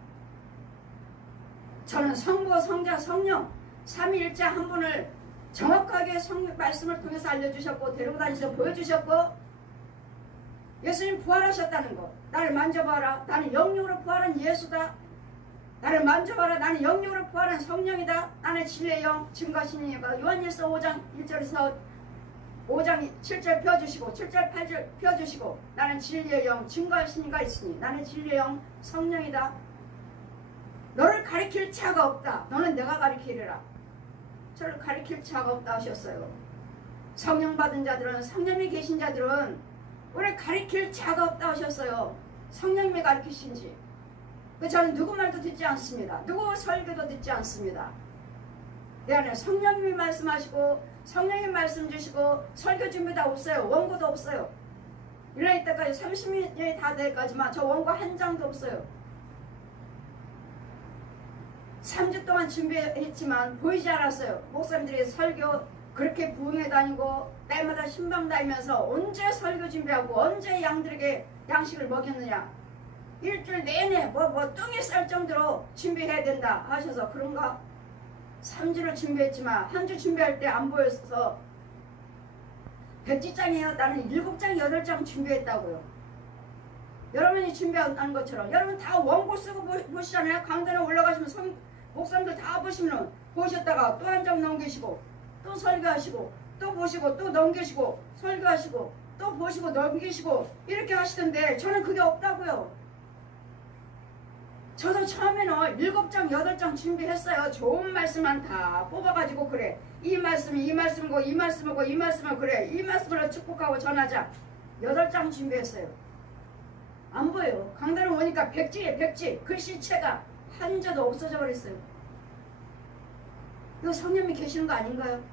저는 성부, 성자, 성령 삼위일체 한 분을 정확하게 성령 말씀을 통해서 알려주셨고 데리고 다니셔서 보여주셨고 예수님 부활하셨다는 거 나를 만져봐라. 나는 영육으로 부활한 예수다. 나를 만져봐라. 나는 영육으로 부활한 성령이다. 나는 진리의 영 증거하시니까 요한일서 5장 1절에서 5장 7절 펴주시고 7절 8절 펴주시고 나는 진리의 영 증거하신 이가 있으니 나는 진리의 영 성령이다. 너를 가리킬 자가 없다. 너는 내가 가리키리라. 저를 가리킬 자가 없다 하셨어요. 성령 받은 자들은 성령이 계신 자들은 우리를 가리킬 자가 없다 하셨어요. 성령님이 가리키신지 저는 누구 말도 듣지 않습니다. 누구 설교도 듣지 않습니다. 내 안에 성령님이 말씀하시고 성령님 말씀 주시고 설교 준비도 없어요. 원고도 없어요. 1년 때까지 30년이 다 될까지만 저 원고 한 장도 없어요. 3주 동안 준비했지만 보이지 않았어요. 목사님들이 설교 그렇게 부흥회 다니고 때마다 신방 다니면서 언제 설교 준비하고 언제 양들에게 양식을 먹였느냐. 일주일 내내 뚱이 쌀 정도로 준비해야 된다 하셔서 그런가? 3주를 준비했지만 한 주 준비할 때 안 보여서 백지장이에요. 나는 7장 8장 준비했다고요. 여러분이 준비한 것처럼 여러분 다 원고 쓰고 보시잖아요. 강단에 올라가시면 목사님들 다 보시면 보셨다가 또 한 장 넘기시고 또 설교하시고 또 보시고 또 넘기시고 설교하시고 또 보시고 넘기시고 이렇게 하시던데 저는 그게 없다고요. 저도 처음에는 7장 8장 준비했어요. 좋은 말씀만 다 뽑아가지고 그래 이 말씀이 이 말씀이고 이 말씀이고 이 말씀은 그래 이 말씀으로 축복하고 전하자 8장 준비했어요. 안 보여요. 강단을 오니까 백지에 백지 글씨체가 한자도 없어져 버렸어요. 이거 성령님이 계시는 거 아닌가요?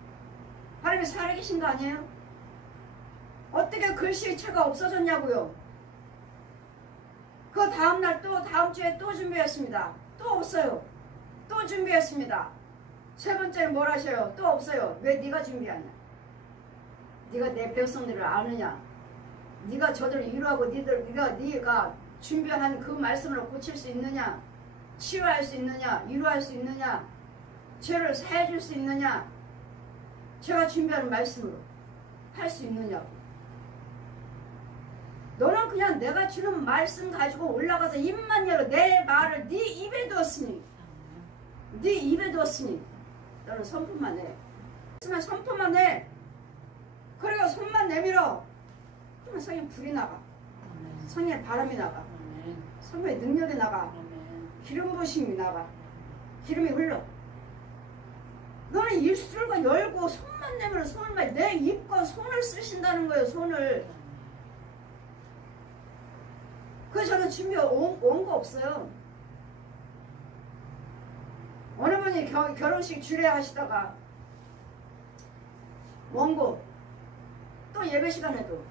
하나님이 살아계신 거 아니에요? 어떻게 글씨체가 없어졌냐고요. 그 다음날 또 다음주에 또 준비했습니다. 또 없어요. 또 준비했습니다. 세 번째는 뭘 하셔요? 또 없어요. 왜 네가 준비하냐? 네가 내 백성들을 아느냐? 네가 저들을 위로하고 네가 준비한 그 말씀으로 고칠 수 있느냐? 치유할 수 있느냐? 위로할 수 있느냐? 죄를 사해줄 수 있느냐? 제가 준비하는 말씀으로 할 수 있느냐고. 너는 그냥 내가 주는 말씀 가지고 올라가서 입만 열어. 내 말을 네 입에 두었으니 너는 선포만 해. 선포만 해. 그리고 손만 내밀어. 그러면 성에 불이 나가. 성에 바람이 나가. 성에 능력이 나가. 기름 부심이 나가. 기름이 흘러. 너는 입술과 열고 손만 내밀어. 손을 내 입과 손을 쓰신다는 거예요. 손을. 그래서 저는 준비 온 거 없어요. 어느 분이 결혼식 주례하시다가 원고 또 예배 시간에도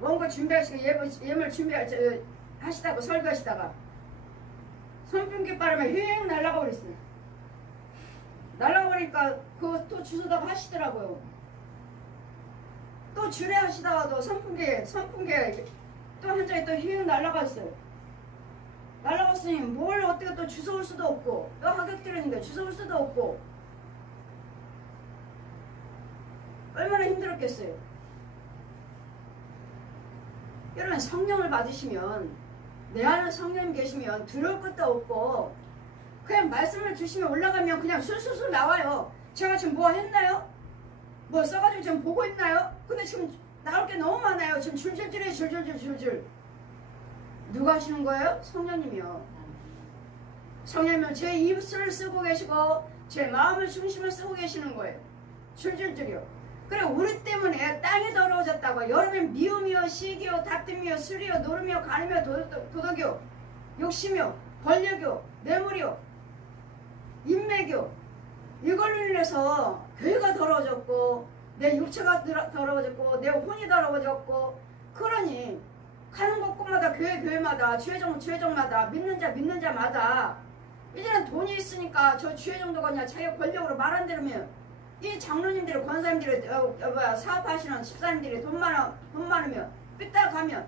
원고 준비하시고 예물 준비하시다가 설교하시다가 선풍기 바람에 휙 날아가 버렸어요. 날아가 버리니까 그거 또 주소다가 하시더라고요. 또 주례하시다가도 선풍기 또 한 장이 또 휙 날아갔어요. 날아갔으니 뭘 어떻게 또 주워올 수도 없고 또 하객들이니까 주워올 수도 없고 얼마나 힘들었겠어요. 여러분 성령을 받으시면 내 안에 성령님 계시면 두려울 것도 없고 그냥 말씀을 주시면 올라가면 그냥 술술술 나와요. 제가 지금 뭐 했나요? 뭐 써가지고 지금 보고 있나요? 근데 지금 나올 게 너무 많아요. 지금 줄줄줄해 줄줄줄. 누가 하시는 거예요? 성령님이요. 성령님은 제 입술을 쓰고 계시고 제 마음을 중심을 쓰고 계시는 거예요. 줄줄줄이요. 그래 우리 때문에 땅이 더러워졌다고. 여름엔 미움이요 시기요 다툼이요 술이요 노름이요 간음이요 도덕이요 욕심이요 권력이요 뇌물이요 인맥이요 이걸로 인해서 교회가 더러워졌고 내 육체가 더러워졌고 내 혼이 더러워졌고 그러니 가는 곳곳마다 교회마다 주회정마다 믿는 자마다 이제는 돈이 있으니까 저 주회정도가 그냥 자기가 권력으로 말 안 들으면 이 장로님들이 권사님들이 사업하시는 집사님들이 돈 많으면 삐딱 가면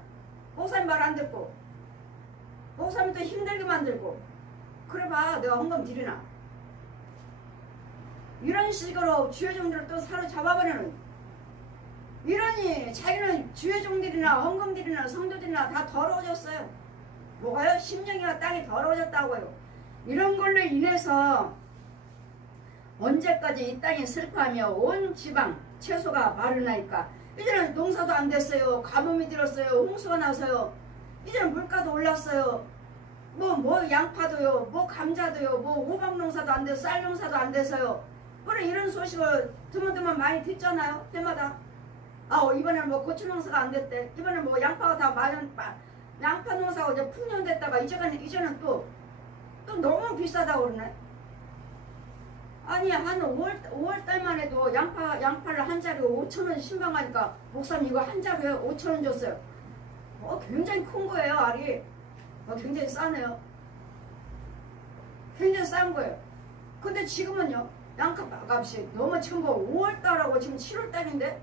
목사님 말 안 듣고 목사님 또 힘들게 만들고 그래 봐 내가 헌금 드리나 이런 식으로 주회종들을 또 사로잡아버리는 이러니 자기는 주회종들이나 헌금들이나 성도들이나 다 더러워졌어요. 뭐가요? 심령이와 땅이 더러워졌다고요. 이런 걸로 인해서 언제까지 이 땅이 슬퍼하며 온 지방 채소가 마르나이까. 이제는 농사도 안 됐어요. 가뭄이 들었어요. 홍수가 나서요. 이제는 물가도 올랐어요. 뭐 양파도요. 뭐 감자도요. 뭐 호박 농사도 안 돼서 쌀 농사도 안 돼서요. 그래 이런 소식을 드문드문 많이 듣잖아요. 때마다. 이번에는 뭐 고추 농사가 안 됐대. 이번에는 뭐 양파가 다 양파 농사가 이제 풍년됐다가 이제는 또 너무 비싸다고 그러네. 아니 한 5월달만 해도 양파를 한 자루에 5,000원 신방하니까 목사님 이거 한 자루에 5,000원 줬어요. 굉장히 큰 거예요. 알이. 굉장히 싸네요. 굉장히 싼 거예요. 근데 지금은요 양파 값이 너무 지금 5월달하고 지금 7월달인데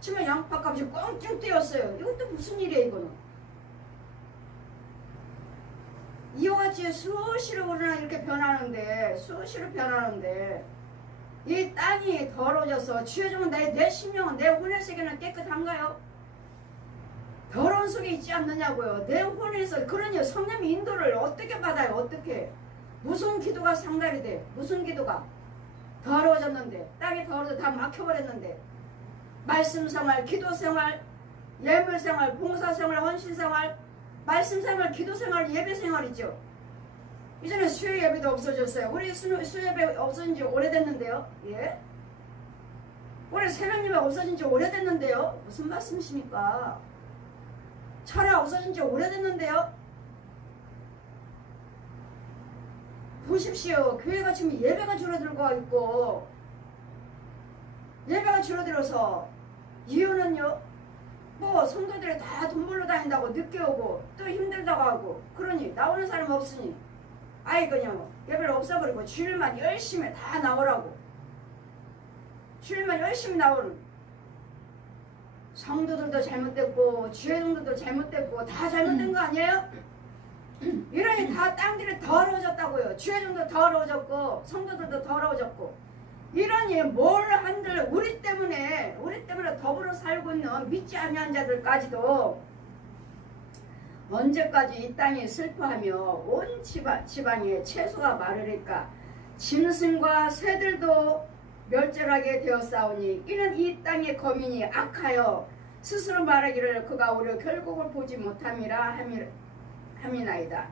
지금 양파 값이 꽝쭉 뛰었어요. 이것도 무슨 일이에요 이거는. 이와 같이 수시로 이렇게 변하는데 이 땅이 더러워져서 주여정은 내 심령은 내 혼의 세계는 깨끗한가요? 더러운 속에 있지 않느냐고요. 내 혼에서. 그러니 성령의 인도를 어떻게 받아요? 어떻게? 무슨 기도가 상달이 돼? 무슨 기도가? 더러워졌는데 땅이 더러워져 다 막혀버렸는데 말씀생활, 기도생활, 예물생활, 봉사생활, 헌신생활, 말씀생활, 기도생활, 예배생활이죠. 이제는 수요 예배도 없어졌어요. 우리 수요 예배 없어진 지 오래됐는데요. 예? 올해 새벽 예배 없어진 지 오래됐는데요. 무슨 말씀이십니까? 철야 없어진 지 오래됐는데요. 보십시오. 교회가 지금 예배가 줄어들고 있고 예배가 줄어들어서 이유는요. 뭐 성도들이 다 돈 벌러 다닌다고 늦게 오고 또 힘들다고 하고 그러니 나오는 사람 없으니 그냥 예배를 없애버리고 주일만 열심히 다 나오라고. 주일만 열심히 나오는 성도들도 잘못됐고 주회종들도 잘못됐고 다 잘못된 거 아니에요? 이러니 다 땅들이 더러워졌다고요. 주회중도 더러워졌고 성도들도 더러워졌고, 이러니 뭘 한들 우리 때문에 더불어 살고 있는 믿지 아니한 자들까지도 언제까지 이 땅이 슬퍼하며 온 지방에 채소가 마르리까. 짐승과 새들도 멸절하게 되었사오니 이는 이 땅의 거민이 악하여 스스로 말하기를 그가 우리 결국을 보지 못함이라 함이나이다.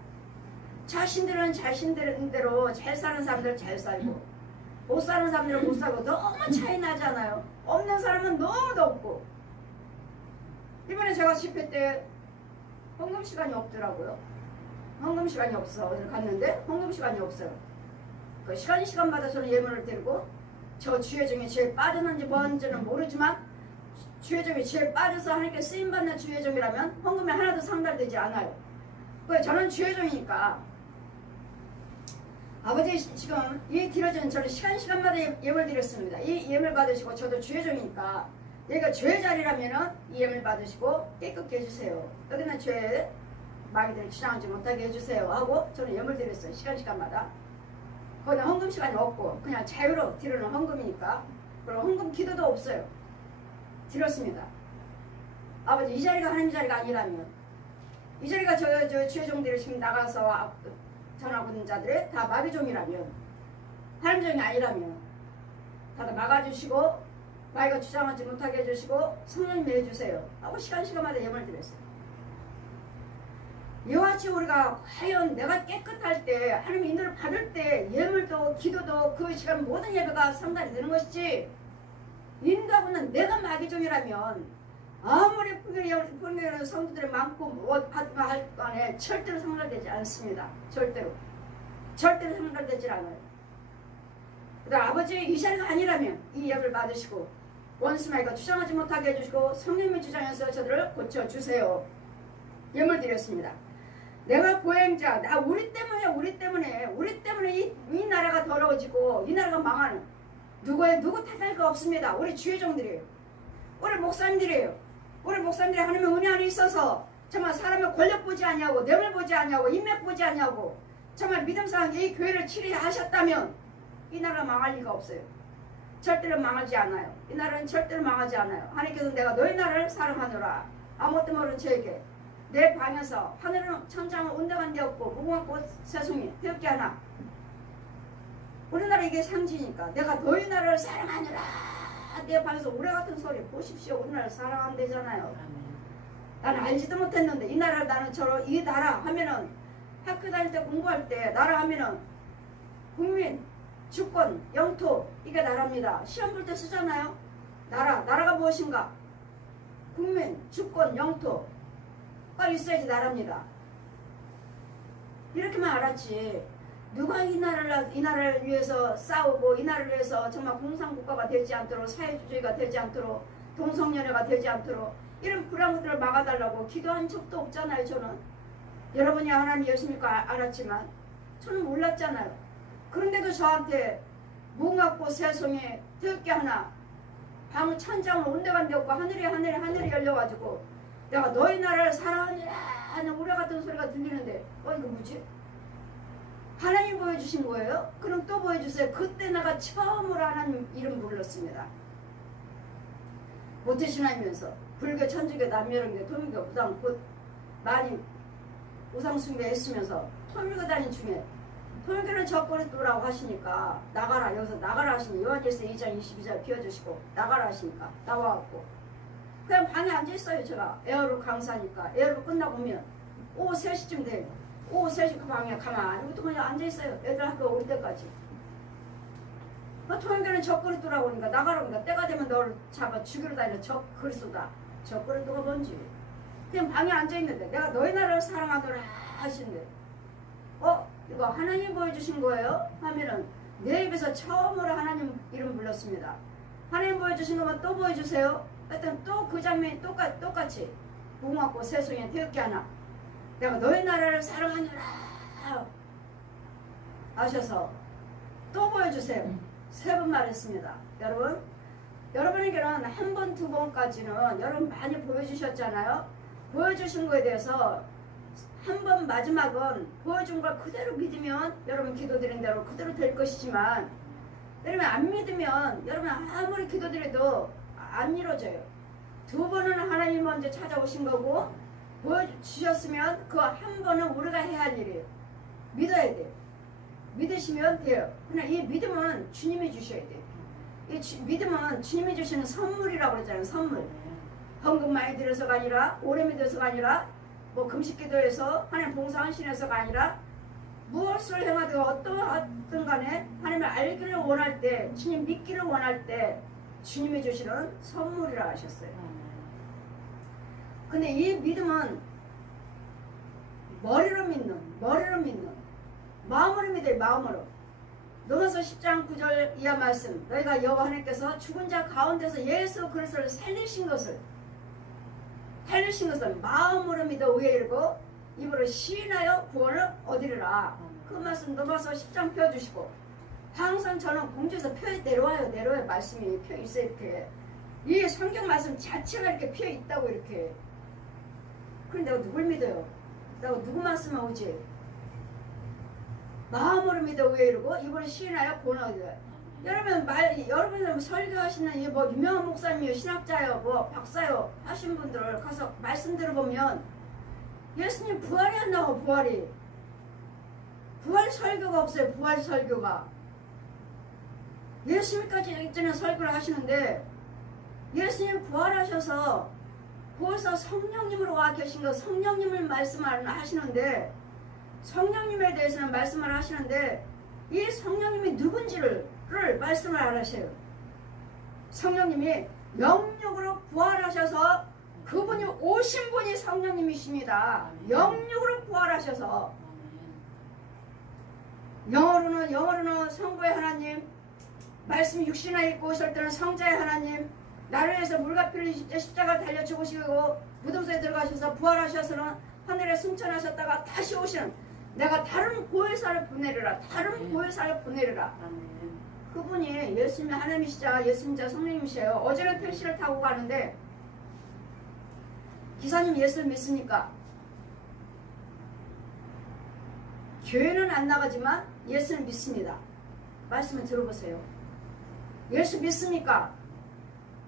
자신들은 자신들대로 잘 사는 사람들 잘 살고 못 사는 사람들은 못 살고 너무 차이 나잖아요. 없는 사람은 너무도 없고. 이번에 제가 집회 때 헌금 시간이 없더라고요. 헌금 시간이 없어. 어디를 갔는데 헌금 시간이 없어요. 그 시간마다 저는 예물을 드리고, 저 주회 중에 제일 빠졌는지 뭔지는 모르지만 주회 중에 제일 빠져서 하나님께 쓰임받는 주회 중이라면 헌금이 하나도 상달되지 않아요. 왜? 저는 주회 중이니까. 아버지 지금 이 드려지는 저는 시간마다 예물 드렸습니다. 이 예물 받으시고, 저도 주회 중이니까 여기가 죄의 자리라면은 이 예물 받으시고 깨끗게 해주세요. 여기는 죄 마귀들을 주장하지 못하게 해주세요 하고 저는 예물 드렸어요. 시간마다. 거기는 헌금 시간이 없고 그냥 자유로 드리는 헌금이니까. 그리고 헌금 기도도 없어요. 드렸습니다. 아버지 이 자리가 하나님 자리가 아니라면, 이 자리가 저 주의종들이 지금 나가서 전하고 있는 자들의 다 마귀종이라면, 하나님 종이 아니라면 다들 막아주시고 마귀가 주장하지 못하게 해주시고 성령님이 해주세요 하고 시간마다 예물을 드렸어요. 이와 같이 우리가 과연 내가 깨끗할 때, 하나님 인도를 받을 때 예물도 기도도 그 시간 모든 예배가 상달이 되는 것이지, 인도하고는 내가 마귀종이라면 아무리 분명히 성도들이 많고 뭐 받으면 할 간에 절대로 상달되지 않습니다. 절대로 상달되지 않아요. 그러니까 아버지 이 자리가 아니라면 이 예배를 받으시고 원수 마귀가 주장하지 못하게 해주시고 성령님이 주장해서 저들을 고쳐주세요. 예물 드렸습니다. 내가 보행자, 우리 때문에 이 나라가 더러워지고 이 나라가 망하는, 누구 탓할 거 없습니다. 우리 주의종들이에요. 우리 목사님들이에요. 우리 목사님들이 하나님의 은혜 안에 있어서 정말 사람의 권력 보지 않냐고, 뇌물 보지 않냐고, 인맥 보지 않냐고 정말 믿음상 이 교회를 치리하셨다면 이 나라가 망할 리가 없어요. 절대로 망하지 않아요. 이 나라는 절대로 망하지 않아요. 하나님께서 내가 너희 나라를 사랑하노라. 아무것도 모르는 저에게 내 방에서 하늘은 천장은 온당한 데 없고 무궁한 꽃 새송이 되었게 하나. 우리나라 이게 상징이니까 내가 너희 나라를 사랑하노라. 내 방에서 우레 같은 소리 보십시오. 우리나라를 사랑한대잖아요. 나는 알지도 못했는데 이 나라를 나는 이 나라 하면은 학교 다닐 때 공부할 때 나라 하면은 국민, 주권, 영토 이게 나라입니다. 시험 볼 때 쓰잖아요. 나라가 무엇인가? 국민, 주권, 영토가 있어야지 나라입니다. 이렇게만 알았지. 누가 이 나라를 위해서 싸우고 이 나라를 위해서 정말 공산국가가 되지 않도록, 사회주의가 되지 않도록, 동성연애가 되지 않도록 이런 불안 것들을 막아달라고 기도한 적도 없잖아요. 저는 여러분이 하나님 예수님과 알았지만 저는 몰랐잖아요. 그런데도 저한테 무궁화꽃 새송이 되었게 하나, 방 천장을 온데간데 없고 하늘이 열려가지고 내가 너희 나라를 사랑하니라 하는 우레 같은 소리가 들리는데 이거 뭐지? 하나님 보여주신 거예요? 그럼 또 보여주세요. 그때 내가 처음으로 하나님 이름 불렀습니다. 모태신앙이면서 불교, 천주교, 남녀론교, 통일교, 부당 많이 우상숭배 했으면서 통일교 다닌 중에 통일교는 적그리스도라고 하시니까 나가라, 여기서 나가라 하시니 요한일서 2장 22절 비워주시고 나가라 하시니까 나와갖고 그냥 방에 앉아있어요. 제가 에어로 강사니까 에어로 끝나보면 오후 3시쯤 돼요. 오후 3시 그 방에 가만히 그냥 앉아있어요. 애들 학교 올 때까지. 통일교는 적그리스도라고 하니까 나가라 하니까 때가 되면 너를 잡아 죽이러 다니는 적그리스도다. 적그리스도가 뭔지. 그냥 방에 앉아있는데 내가 너희 나라를 사랑하더라 하시는데 이거 하나님 보여주신 거예요? 하면은 내 입에서 처음으로 하나님 이름 불렀습니다. 하나님 보여주신 거면 또 보여주세요. 하여튼 또 그 장면이 똑같이 무궁화꽃 새송이 되었게 하나. 내가 너희 나라를 사랑하느라 하셔서 또 보여주세요. 3번 말했습니다. 여러분에게는 한 번, 2번까지는 여러분 많이 보여주셨잖아요. 보여주신 거에 대해서 한 번 마지막은 보여준 걸 그대로 믿으면 여러분 기도드린 대로 그대로 될 것이지만 여러분 안 믿으면 여러분 아무리 기도드려도 안 이루어져요. 두 번은 하나님 먼저 찾아오신 거고 보여주셨으면 그 한 번은 우리가 해야 할 일이에요. 믿어야 돼요. 믿으시면 돼요. 그냥 이 믿음은 주님이 주셔야 돼요. 이 믿음은 주님이 주시는 선물이라고 그러잖아요. 선물. 헌금 많이 들여서가 아니라 오래 믿어서가 아니라 뭐 금식기도해서 하나님 봉사헌신해서가 아니라 무엇을 행하든 어떤 간에 하나님을 알기를 원할 때 주님 믿기를 원할 때 주님이 주시는 선물이라 하셨어요. 근데 이 믿음은 머리로 믿는 마음으로 믿어요. 마음으로. 로마서 10장 9절 이하 말씀 너희가 여호와 하나님께서 죽은 자 가운데서 예수 그리스도를 살리신 것을 마음으로 믿어 의에 이르고 입으로 시인하여 구원을 얻으리라. 그 말씀 로마서 10장 펴주시고 항상 저는 공주에서 펴 내려와요. 말씀이 펴 있어요. 이렇게 이 성경 말씀 자체가 이렇게 펴 있다고 이렇게. 그런데 내가 누굴 믿어요? 내가 누구 말씀만 오지? 마음으로 믿어 의에 이르고 입으로 시인하여 구원을 얻으리라. 여러분 설교하시는 이 뭐 유명한 목사님이요, 신학자요, 뭐 박사요 하신 분들 가서 말씀 들어보면 예수님 부활이 안 나와. 부활 설교가 없어요. 부활 설교가. 예수님까지 이전에 설교를 하시는데 예수님 부활하셔서 거기서 성령님으로 와 계신 거 성령님을 말씀을 하시는데 성령님에 대해서는 말씀을 하시는데 이 성령님이 누군지를 말씀을 안 하셔요. 성령님이 영육으로 부활하셔서 그분이 오신 분이 성령님이십니다. 영육으로 부활하셔서 영어로는 성부의 하나님, 말씀 육신화 입고 오실 때는 성자의 하나님, 나를 위해서 물과 피를 십자가 달려 죽으시고 무덤속에 들어가셔서 부활하셔서는 하늘에 승천하셨다가 다시 오시는 내가 다른 보혜사를 보내리라. 그분이 예수님이 하나님이시자 예수님자 성령님이세요. 어제는 택시를 타고 가는데 기사님 예수를 믿습니까? 교회는 안 나가지만 예수를 믿습니다. 말씀을 들어보세요. 예수 믿습니까?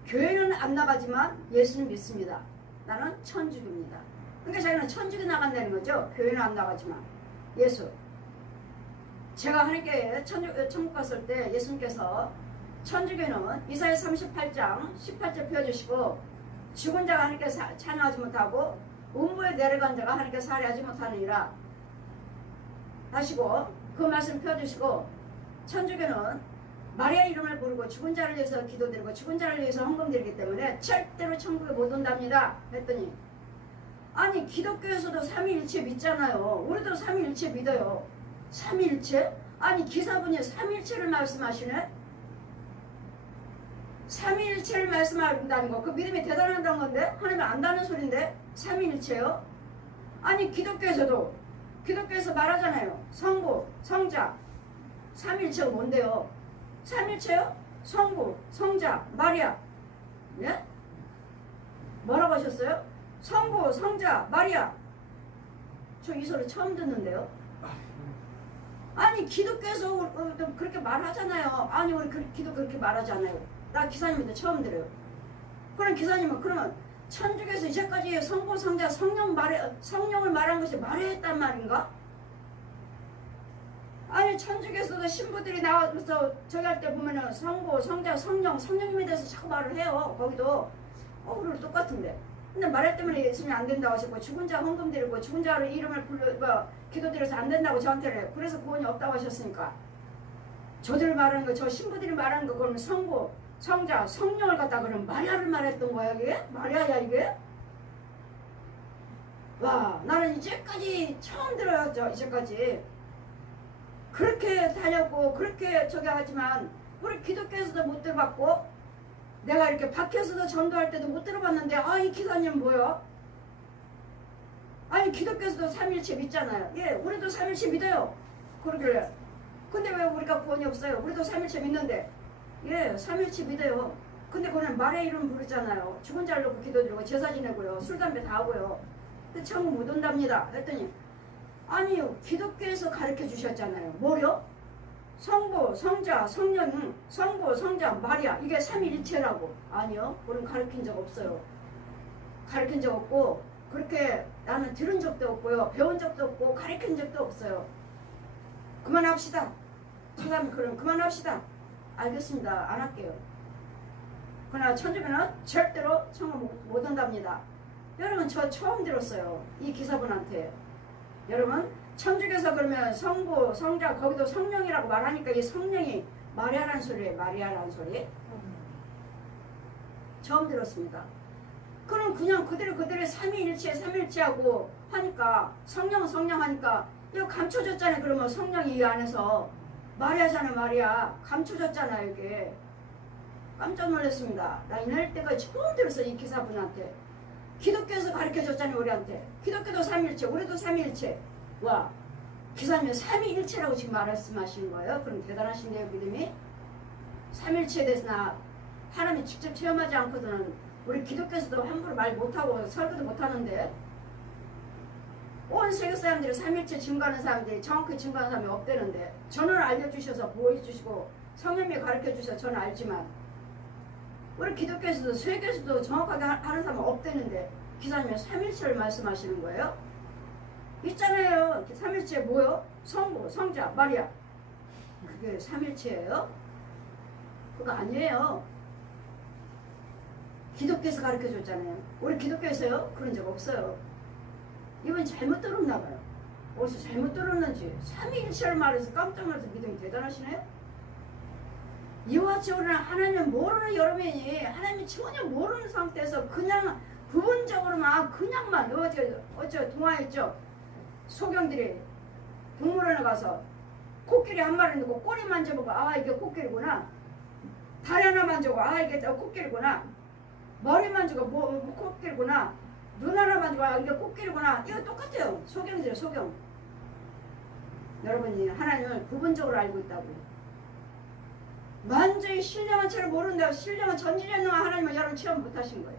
교회는 안 나가지만 예수는 믿습니다. 나는 천주교입니다. 그러니까 자기는 천주교 나간다는 거죠. 교회는 안 나가지만 예수. 제가 하나님께 천국 갔을 때 예수님께서 천주교는 이사야 38장 18절 펴주시고 죽은 자가 하나님께 찬양하지 못하고 음부에 내려간 자가 하나님께 살해하지 못하느니라 하시고 그 말씀 펴주시고 천주교는 마리아 이름을 부르고 죽은 자를 위해서 기도드리고 죽은 자를 위해서 헌금드리기 때문에 절대로 천국에 못 온답니다 했더니 아니 기독교에서도 삼위일체 믿잖아요. 우리도 삼위일체 믿어요. 삼위일체? 아니 기사분이 삼위일체를 말씀하시네? 삼위일체를 말씀한다는 거 그 믿음이 대단하다는 건데 하나님 안다는 소린데 삼위일체요? 아니 기독교에서 말하잖아요. 성부, 성자 삼위일체가 뭔데요? 삼위일체요? 성부, 성자, 마리아. 예? 뭐라고 하셨어요? 성부, 성자, 마리아. 저 이 소리 처음 듣는데요. 아니 기독교에서 그렇게 말하잖아요. 아니 우리 기독교 그렇게 말하지 않아요. 나 기사님한테 처음 들어요. 그럼 기사님은 그러면 천주교에서 이제까지 성부, 성자, 성령을 말한 것이 말했단 말인가? 아니 천주교에서도 신부들이 나와서 저기 할 때 보면은 성부, 성자, 성령님에 대해서 자꾸 말을 해요. 거기도 우리도 똑같은데. 근데 말할 때문에 예수님이 안 된다고 하셨고 죽은 자 헌금 드리고 죽은 자를 이름을 기도드려서 안 된다고 저한테 해요. 그래서 구원이 없다고 하셨으니까 저들 말하는 거 저 신부들이 말하는 거 그러면 성부, 성자, 성령을 갖다 그러면 마리아를 말했던 거야 이게? 마리아야 이게? 와 나는 이제까지 처음 들어요. 이제까지 그렇게 다녔고 그렇게 저기 하지만 우리 기독교에서도 못 들어봤고 내가 이렇게 밖에서도 전도할 때도 못 들어봤는데 이 기사님 뭐야? 아니 기독교에서도 삼일체 믿잖아요. 예, 우리도 삼일체 믿어요. 그러길래 근데 왜 우리가 구원이 없어요? 우리도 삼일체 믿는데 예, 삼일체 믿어요. 근데 그거는 말의 이름 부르잖아요. 죽은 자를 놓고 기도드리고 제사 지내고요. 술 담배 다 하고요. 근데 천국 못 온답니다. 했더니 아니요, 기독교에서 가르쳐 주셨잖아요. 뭐요? 성부, 성자, 성령, 성부, 성자, 마리아, 이게 삼위일체라고. 아니요, 우리는 가르친 적 없어요. 가르친 적 없고 그렇게 나는 들은 적도 없고요, 배운 적도 없고 가르친 적도 없어요. 그만합시다. 청감이 그럼 그만합시다. 알겠습니다. 안 할게요. 그러나 천주교는 절대로 청감 못 한답니다. 여러분, 저 처음 들었어요. 이 기사분한테. 여러분, 천주교에서 그러면 성부, 성자, 거기도 성령이라고 말하니까 이 성령이 마리아라는 소리예요. 마리아라는 소리. 처음 들었습니다. 그럼 그냥 그대로 삼위일체하고 하니까 성령 하니까 이거 감춰졌잖아요. 그러면 성령이 이 안에서 마리아잖아요. 마리아 감춰졌잖아요. 이게 깜짝 놀랐습니다. 나 이날 때까지 처음 들었어요. 이 기사분한테. 기독교에서 가르쳐줬잖아요. 우리한테. 기독교도 삼위일체, 우리도 삼위일체. 와, 기사님 삼위일체라고 지금 말씀하시는 거예요? 그럼 대단하신데요. 믿음이. 삼위일체에 대해서 나 하나님이 직접 체험하지 않고서는 우리 기독교에서도 함부로 말 못하고 설교도 못하는데, 온 세계 사람들이 삼위일체 증거하는 사람들이 정확히 증거하는 사람이 없대는데, 저는 알려주셔서 보여주시고 성령님이 가르쳐주셔서 저는 알지만 우리 기독교에서도 세계에서도 정확하게 하는 사람은 없대는데 기사님이 삼위일체를 말씀하시는 거예요? 있잖아요. 삼위일체 뭐요? 성부, 성자, 마리아. 그게 삼위일체예요? 그거 아니에요. 기독교에서 가르쳐줬잖아요. 우리 기독교에서요? 그런 적 없어요. 이번 잘못 들었나 봐요. 어디서 잘못 들었는지. 삼위일체를 말해서 깜짝 놀라서 믿음이 대단하시네요. 이와 같이 우리는 하나님 모르는 여러분이 하나님이 전혀 모르는 상태에서 그냥 부분적으로만 그냥만 어째 동화했죠. 소경들이 동물원에 가서 코끼리 한 마리 넣고 꼬리 만져보고 아 이게 코끼리구나. 다리 하나 만져보고 아 이게 코끼리구나. 머리 만지고 뭐 코끼리구나. 눈 하나 만지고 아 이게 코끼리구나. 이거 똑같아요. 소경들이에요. 소경. 여러분이 하나님을 부분적으로 알고 있다고요. 완전히 신령한 채를 모른다고. 신령한 전지전능한 하나님을 여러분 체험 못하신 거예요.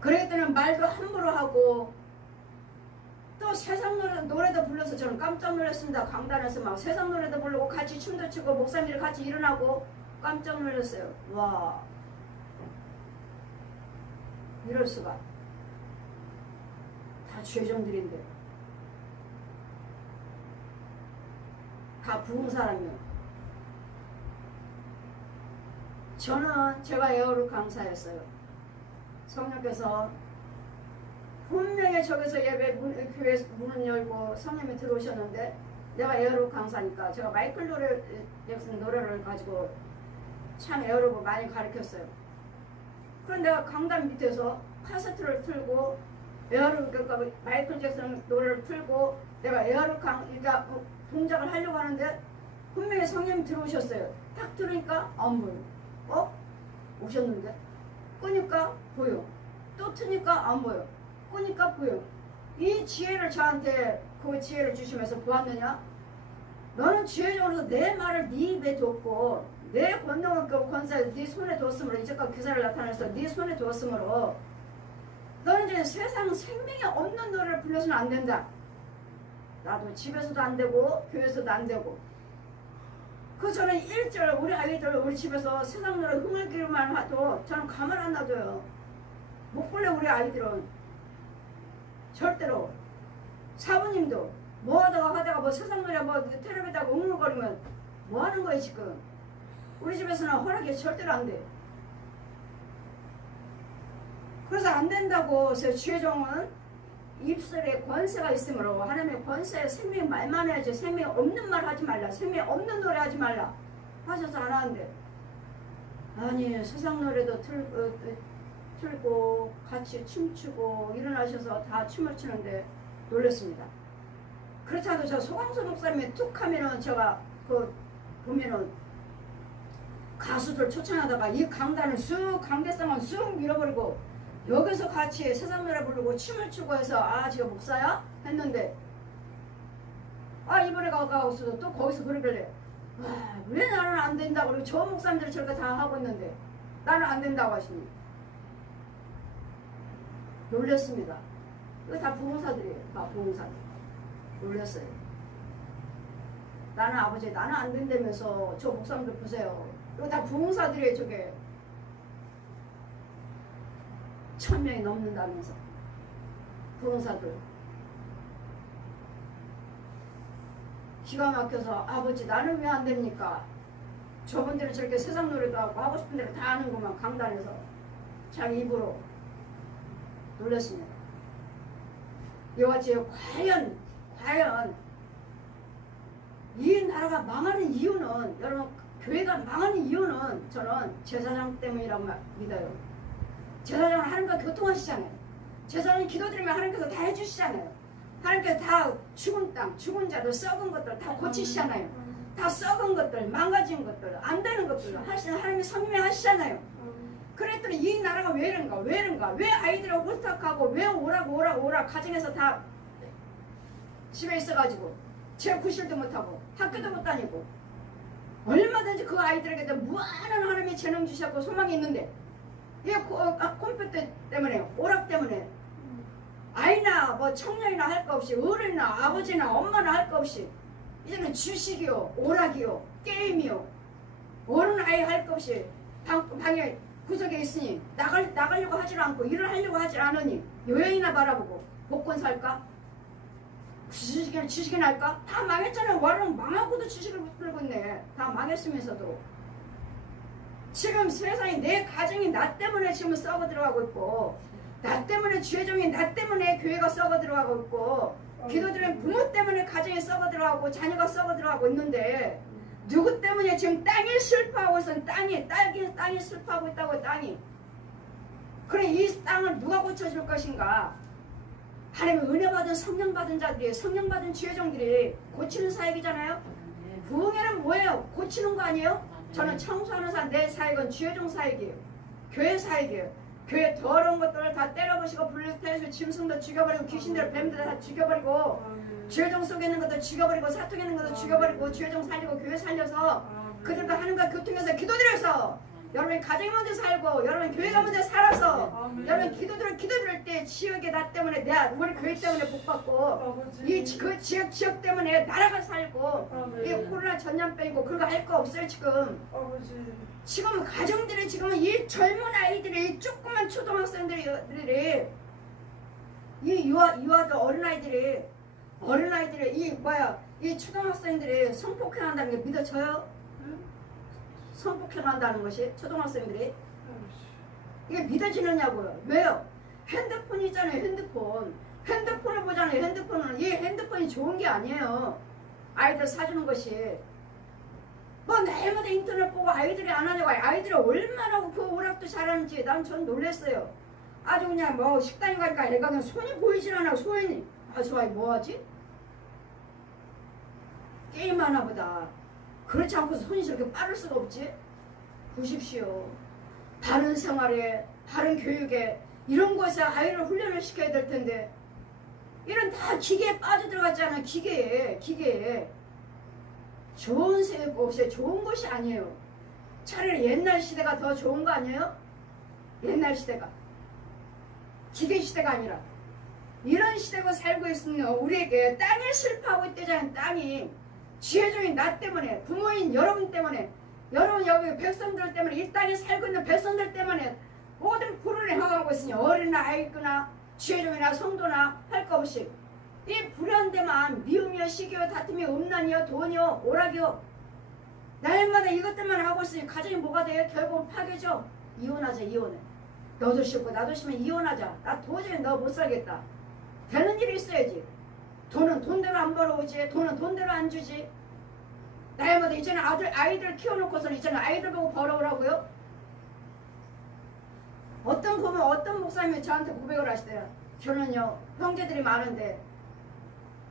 그러기 때문에 말도 함부로 하고 또 세상 노래도 불러서 저는 깜짝 놀랐습니다. 강단에서 막 세상 노래도 부르고 같이 춤도 추고 목사님들 같이 일어나고 깜짝 놀랐어요. 와, 이럴 수가. 다 죄종들인데 다 부은 사람이요. 저는 제가 에어룩 강사였어요. 성령께서 분명히 저기서 예배 교회 문을 열고 성령이 들어오셨는데 내가 에어룩 강사니까 제가 마이클 노래를 가지고 참 에어룩을 많이 가르쳤어요. 그런데 내가 강단 밑에서 카세트를 틀고 에어룩 그러니까 마이클 잭슨 노래를 틀고 내가 에어룩 동작을 하려고 하는데 분명히 성령이 들어오셨어요. 딱 들으니까 안 보여. 오셨는데 끄니까 보여. 또 트니까 안 보여. 끄니까 보여. 이 지혜를 저한테 그 지혜를 주시면서 보았느냐? 너는 지혜적으로 내 말을 네 입에 뒀고 내 권능을 그 권세를 네 손에 뒀으므로 이제까지 기사를 나타내서 네 손에 뒀으므로 너는 이제 세상 생명이 없는 노래를 불러서는 안 된다. 나도 집에서도 안 되고 교회에서도 안 되고. 그 저는 1절 우리 아이들 우리 집에서 세상 노래 흥얼기만 해도 저는 가만 안 놔둬요. 못 불러 우리 아이들은. 절대로. 사부님도 뭐 하다가 뭐 세상 노래 뭐 텔레비다가 웅웅거리면 뭐 하는 거예요 지금. 우리 집에서는 허락이 절대로 안 돼. 그래서 안 된다고 주혜종은 입술에 권세가 있으므로 하나님의 권세에 생명이 말만 해야지 생명이 없는 말 하지 말라. 생명이 없는 노래 하지 말라. 하셔서 안 하는데 아니 세상 노래도 틀고 같이 춤추고 일어나셔서 다 춤을 추는데 놀랐습니다. 그렇지 않아도 저 소광수 목사님이 툭 하면은 제가 그 보면은 가수들 초청하다가 이 강단을 쑥 강대상을 쑥 밀어버리고 여기서 같이 세상 노래 부르고 춤을 추고 해서 아 제가 목사야? 했는데 아 이번에 가고서도 또 거기서 그러길래 왜 나는 안 된다고 그러고 저 목사님들이 저렇게 다 하고 있는데 나는 안 된다고 하시니 놀랐습니다. 이거 다 부흥사들이에요. 다 부흥사들. 놀랐어요. 나는 아버지 나는 안 된다면서 저 목사님들 보세요. 이거 다 부흥사들이에요. 저게 1000명이 넘는다면서 부흥사들. 기가 막혀서 아버지 나는 왜 안 됩니까? 저분들은 저렇게 세상 노래도 하고 싶은 대로 다 하는구만. 강단에서 자기 입으로. 놀랐습니다. 이와같이 과연 이 나라가 망하는 이유는, 여러분 교회가 망하는 이유는 저는 제사장 때문이라고 믿어요. 제사장은 하나님과 교통하시잖아요. 제사장이 기도드리면 하나님께서 다 해주시잖아요. 하나님께서 다 죽은 땅, 죽은 자들, 썩은 것들 다 고치시잖아요. 다 썩은 것들, 망가진 것들, 안 되는 것들 하나님이 성명하시잖아요. 그랬더니 이 나라가 왜 이런가? 왜 아이들을 홀딱하고 왜 오라 가정에서 다 집에 있어가지고 구실도 못하고 학교도 못 다니고 얼마든지 그 아이들에게 무한한 하나님의 재능 주셨고 소망이 있는데 이 컴퓨터 때문에 오락 때문에 아이나 뭐 청년이나 할 거 없이 어른이나 아버지나 엄마나 할 거 없이 이제는 주식이요 오락이요 게임이요 어른 아이 할 거 없이 방에 구석에 있으니 나가려고 하질 않고 일을 하려고 하질 않으니 여행이나 바라보고 복권 살까? 주식이나 할까? 다 망했잖아요. 와랑 망하고도 주식을 못 들고 있네. 다 망했으면서도 지금 세상이 내 가정이 나 때문에 지금 썩어 들어가고 있고 나 때문에 죄종이 나 때문에 교회가 썩어 들어가고 있고 기도드리는 부모 때문에 가정이 썩어 들어가고 자녀가 썩어 들어가고 있는데 누구 때문에 지금 땅이 슬퍼하고 있어. 땅이 슬퍼하고 있다고. 땅이. 그래 이 땅을 누가 고쳐줄 것인가? 하나님의 은혜 받은 성령 받은 자들이 성령 받은 지혜종들이 고치는 사역이잖아요. 부흥회는 뭐예요? 고치는 거 아니에요? 저는 청소하는 내 사역은 지혜종 사역이에요. 교회 사역이에요. 교회 더러운 것들을 다 때려부시고 불태워서 짐승도 죽여버리고 귀신들 뱀들 다 죽여버리고 지혜종 속에 있는 것도 죽여버리고 사통에 있는 것도 죽여버리고 지혜종 살리고 교회 살려서 그들과 하나님과 교통해서 기도드려서 여러분이 가정이 먼저 살고 여러분 교회가 먼저 살아서 여러분 기도드릴 때 지역에 나 때문에 우리 교회 때문에 복받고 그 지역 때문에 나라가 살고 이 코로나 전염병이고 그런 거 할 거 없어요. 지금 가정들이 지금 이 젊은 아이들이 조그만 초등학생들이 이 유아들 어린아이들이 이 초등학생들이 성폭행한다는 게 믿어져요? 성폭행한다는 것이 초등학생들이 이게 믿어지느냐고요. 왜요? 핸드폰이 있잖아요. 핸드폰을 보잖아요. 이 핸드폰이 좋은 게 아니에요. 아이들 사주는 것이 뭐 날마다 인터넷 보고 아이들이 안 하냐고. 아이들이 얼마나 그 오락도 잘하는지 전 놀랬어요. 아주 그냥 뭐 식당에 가니까 애가 그냥 손이 보이질 않아. 손이 저 아이 뭐하지? 게임 하나 보다. 그렇지 않고 손이 저렇게 빠를 수가 없지? 보십시오. 바른 생활에, 바른 교육에 이런 것에 아이를 훈련을 시켜야 될 텐데 이런 다 기계에 빠져들어갔잖아. 기계에. 좋은 것이 좋은 것이 아니에요. 차라리 옛날 시대가 더 좋은 거 아니에요? 옛날 시대가. 기계 시대가 아니라 이런 시대가 살고 있으면 우리에게 땅이 슬퍼하고 있대잖아요. 땅이. 지혜종인 나 때문에 부모인 여러분 때문에 여러분 여기 백성들 때문에 이 땅에 살고 있는 백성들 때문에 모든 불을 행하고 있으니 어린이나 아이거나 지혜종이나 성도나 할 거 없이 이 불의한 데만 미움이요 시기요 다툼이요 음란이요 돈이요 오락이요 날마다 이것 때문에 하고 있으니 가정이 뭐가 돼요? 결국 파괴죠. 이혼하자. 이혼해. 너도 싫고 나도 싫으면 이혼하자. 나 도저히 너 못 살겠다. 되는 일이 있어야지. 돈은 돈대로 안 벌어오지. 돈은 돈대로 안 주지. 날마다 이제는 아이들 키워놓고서는 이제는 아이들 보고 벌어오라고요? 어떤 목사님이 저한테 고백을 하시대요. 저는요 형제들이 많은데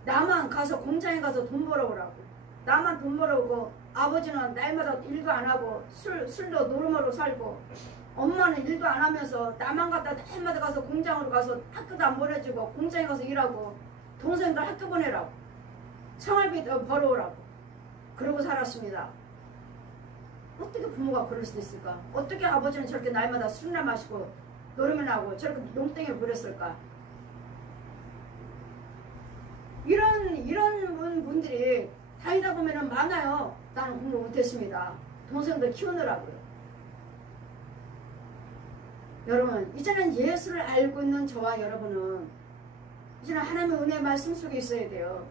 나만 가서 공장에 가서 돈 벌어오라고. 나만 돈 벌어오고 아버지는 날마다 일도 안 하고 술도 노름으로 살고 엄마는 일도 안 하면서 나만 갖다 날마다 가서 공장으로 가서 학교도 안 보내주고 공장에 가서 일하고 동생들 학교 보내라고 생활비 벌어오라고 그러고 살았습니다. 어떻게 부모가 그럴 수 있을까? 어떻게 아버지는 저렇게 날마다 술이나 마시고 노름을 하고 저렇게 농땡이를 부렸을까? 이런 분들이 다니다 보면은 많아요. 나는 공부 못했습니다. 동생들 키우느라고요. 여러분, 이제는 예수를 알고 있는 저와 여러분은 이제는 하나님의 은혜 말씀 속에 있어야 돼요.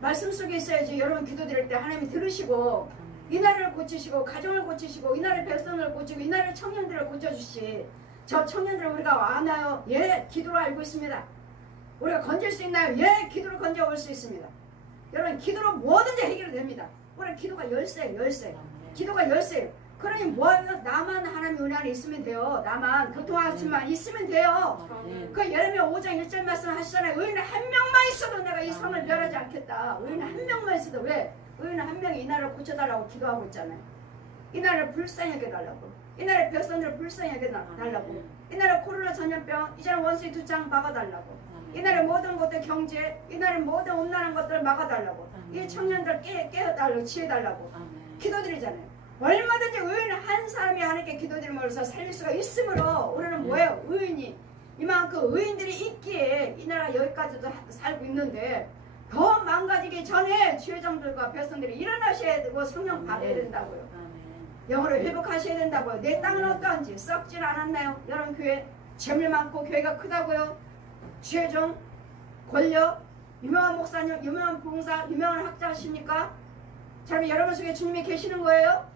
말씀 속에 있어야지 여러분 기도드릴 때 하나님이 들으시고 이 나라를 고치시고 가정을 고치시고 이 나라의 백성을 고치고 이 나라의 청년들을 고쳐주시. 저 청년들을 우리가 아나요? 예, 기도로 알고 있습니다. 우리가 건질 수 있나요? 예, 기도로 건져올 수 있습니다. 여러분, 기도로 뭐든지 해결이 됩니다. 우리 기도가 열쇠예요, 열쇠. 기도가 열쇠예요. 그러니 뭐하면 나만 하나님 은혜 안에 있으면 돼요. 나만 교통하시만 있으면 돼요. 그 예레미야 5장 1절 말씀 하시잖아요. 의인은 한 명만 있어도 내가 이 성을 멸하지 않겠다. 의인은 한 명만 있어도. 왜? 의인은 한 명이 이 나라를 고쳐달라고 기도하고 있잖아요. 이 나라를 불쌍하게 달라고. 이 나라의 백성들을 불쌍하게 달라고. 이 나라 코로나 전염병 이제는 원수의 두 장 막아달라고. 이 나라의 모든 것들 경제, 이 나라의 모든 온난한 것들을 막아달라고. 이 청년들 깨어달라고, 지혜달라고. 기도드리잖아요. 얼마든지 의인은 한 사람이 하나님께 기도드림으로써 살릴 수가 있으므로 우리는 뭐예요? 의인이 이만큼 의인들이 있기에 이 나라가 여기까지도 살고 있는데 더 망가지기 전에 지회장들과 백성들이 일어나셔야 되고 성령 받아야 된다고요. 영어를 회복하셔야 된다고요. 내 땅은 어떠한지 썩질 않았나요? 여러분 교회 재물 많고 교회가 크다고요. 지회장, 권력, 유명한 목사님, 유명한 봉사, 유명한 학자 하십니까? 자, 여러분 속에 주님이 계시는 거예요?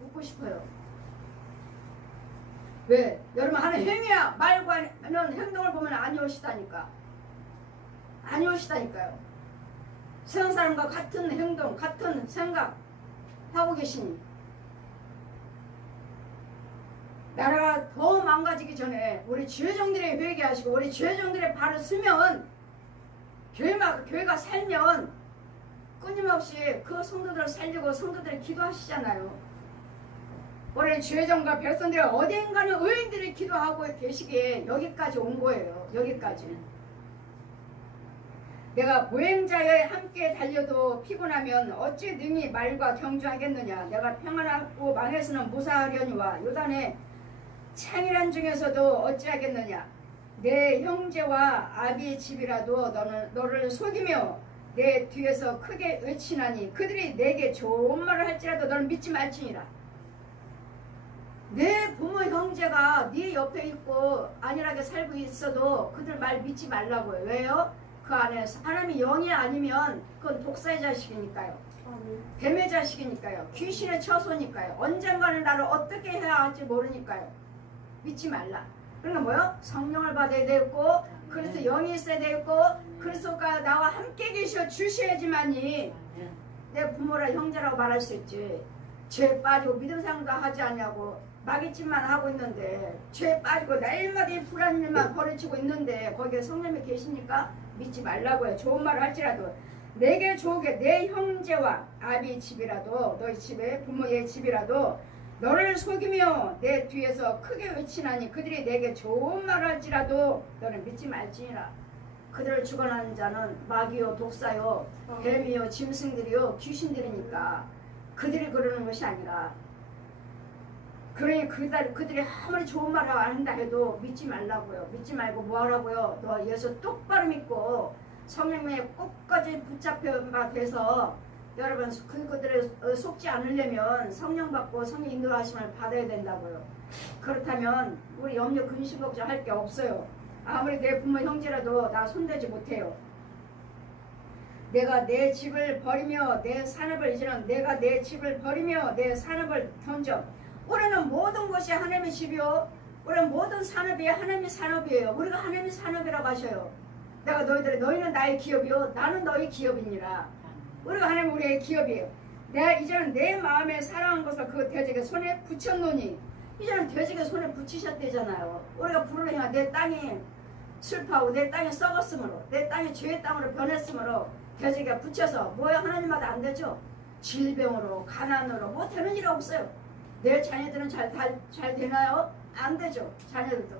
묻고 싶어요. 왜? 여러분 하는 행위야 말과 하는 행동을 보면 아니오시다니까. 아니오시다니까요. 세상 사람과 같은 행동, 같은 생각 하고 계시니 나라가 더 망가지기 전에 우리 지회장들이 회개하시고 우리 지회장들의 발을 쓰면 교회가 살면 끊임없이 그 성도들을 살리고 성도들이 기도하시잖아요. 우리 지회장과 백성들이 어딘가는 의인들이 기도하고 계시기에 여기까지 온 거예요. 여기까지. 내가 보행자에 함께 달려도 피곤하면 어찌 능히 말과 경주하겠느냐. 내가 평안하고 망해서는 무사하려니와 요단의 창이란 중에서도 어찌하겠느냐. 내 형제와 아비의 집이라도 너를 속이며 내 뒤에서 크게 외치나니 그들이 내게 좋은 말을 할지라도 너는 믿지 말지니라. 내 부모 형제가 네 옆에 있고 안일하게 살고 있어도 그들 말 믿지 말라고요. 왜요? 그 안에 사람이 영이 아니면 그건 독사의 자식이니까요. 뱀의 자식이니까요. 귀신의 처소니까요. 언젠가는 나를 어떻게 해야 할지 모르니까요. 믿지 말라. 그러니까 뭐요? 성령을 받아야 되고 그래서 영이 있어야 되고 그리스도가 나와 함께 계셔 주셔야지만이 내 부모라 형제라고 말할 수 있지. 죄에 빠지고 믿음 생활도 하지 않냐고 마귀짓만 하고 있는데 죄에 빠지고 날마다 불안 일만 벌어지고 있는데 거기에 성령이 계십니까? 믿지 말라고요. 좋은 말을 할지라도 내게 좋게 내 형제와 아비 집이라도 너희 집에 부모의 집이라도 너를 속이며 내 뒤에서 크게 외치나니 그들이 내게 좋은 말을 할지라도 너는 믿지 말지니라. 그들을 죽어나는 자는 마귀요 독사요 뱀이요 짐승들이요 귀신들이니까 그들이 그러는 것이 아니라 그러니 그들이 아무리 좋은 말을 안 한다 해도 믿지 말라고요. 믿지 말고 뭐 하라고요? 너 예수 똑바로 믿고 성령에 끝까지 붙잡혀 돼서 여러분 그들을 속지 않으려면 성령 받고 성령 인도하심을 받아야 된다고요. 그렇다면 우리 염려 근심 걱정 할 게 없어요. 아무리 내 부모 형제라도 나 손대지 못해요. 내가 내 집을 버리며 내 산업을 이제는 내가 내 집을 버리며 내 산업을 던져. 우리는 모든 것이 하나님의 집이요. 우리는 모든 산업이 하나님의 산업이에요. 우리가 하나님의 산업이라고 하셔요. 내가 너희는 나의 기업이요 나는 너희 기업이니라. 우리가 하나님 우리의 기업이에요. 내가 이제는 내 마음에 사랑한 것을 그 대적의 손에 붙였노니 이제는 대적의 손에 붙이셨대잖아요. 우리가 부르는 행하 내 땅이 슬퍼하고 내 땅이 썩었으므로 내 땅이 죄의 땅으로 변했으므로 대적에 붙여서 뭐야 하나님마다 안 되죠. 질병으로 가난으로 뭐 되는 일이 없어요. 내 자녀들은 잘 되나요? 안 되죠. 자녀들도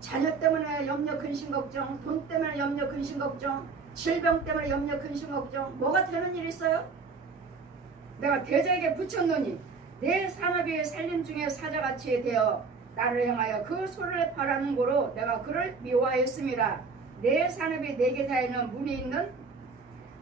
자녀 때문에 염려 근심 걱정, 돈 때문에 염려 근심 걱정, 질병 때문에 염려 근심 걱정 뭐가 되는 일이 있어요? 내가 대적에게 붙였노니 내 산업이 살림 중에 사자같이 되어 나를 향하여 그 소를 바라는 고로 내가 그를 미워하였음이라. 내 산업이 내게 사이는 문이 있는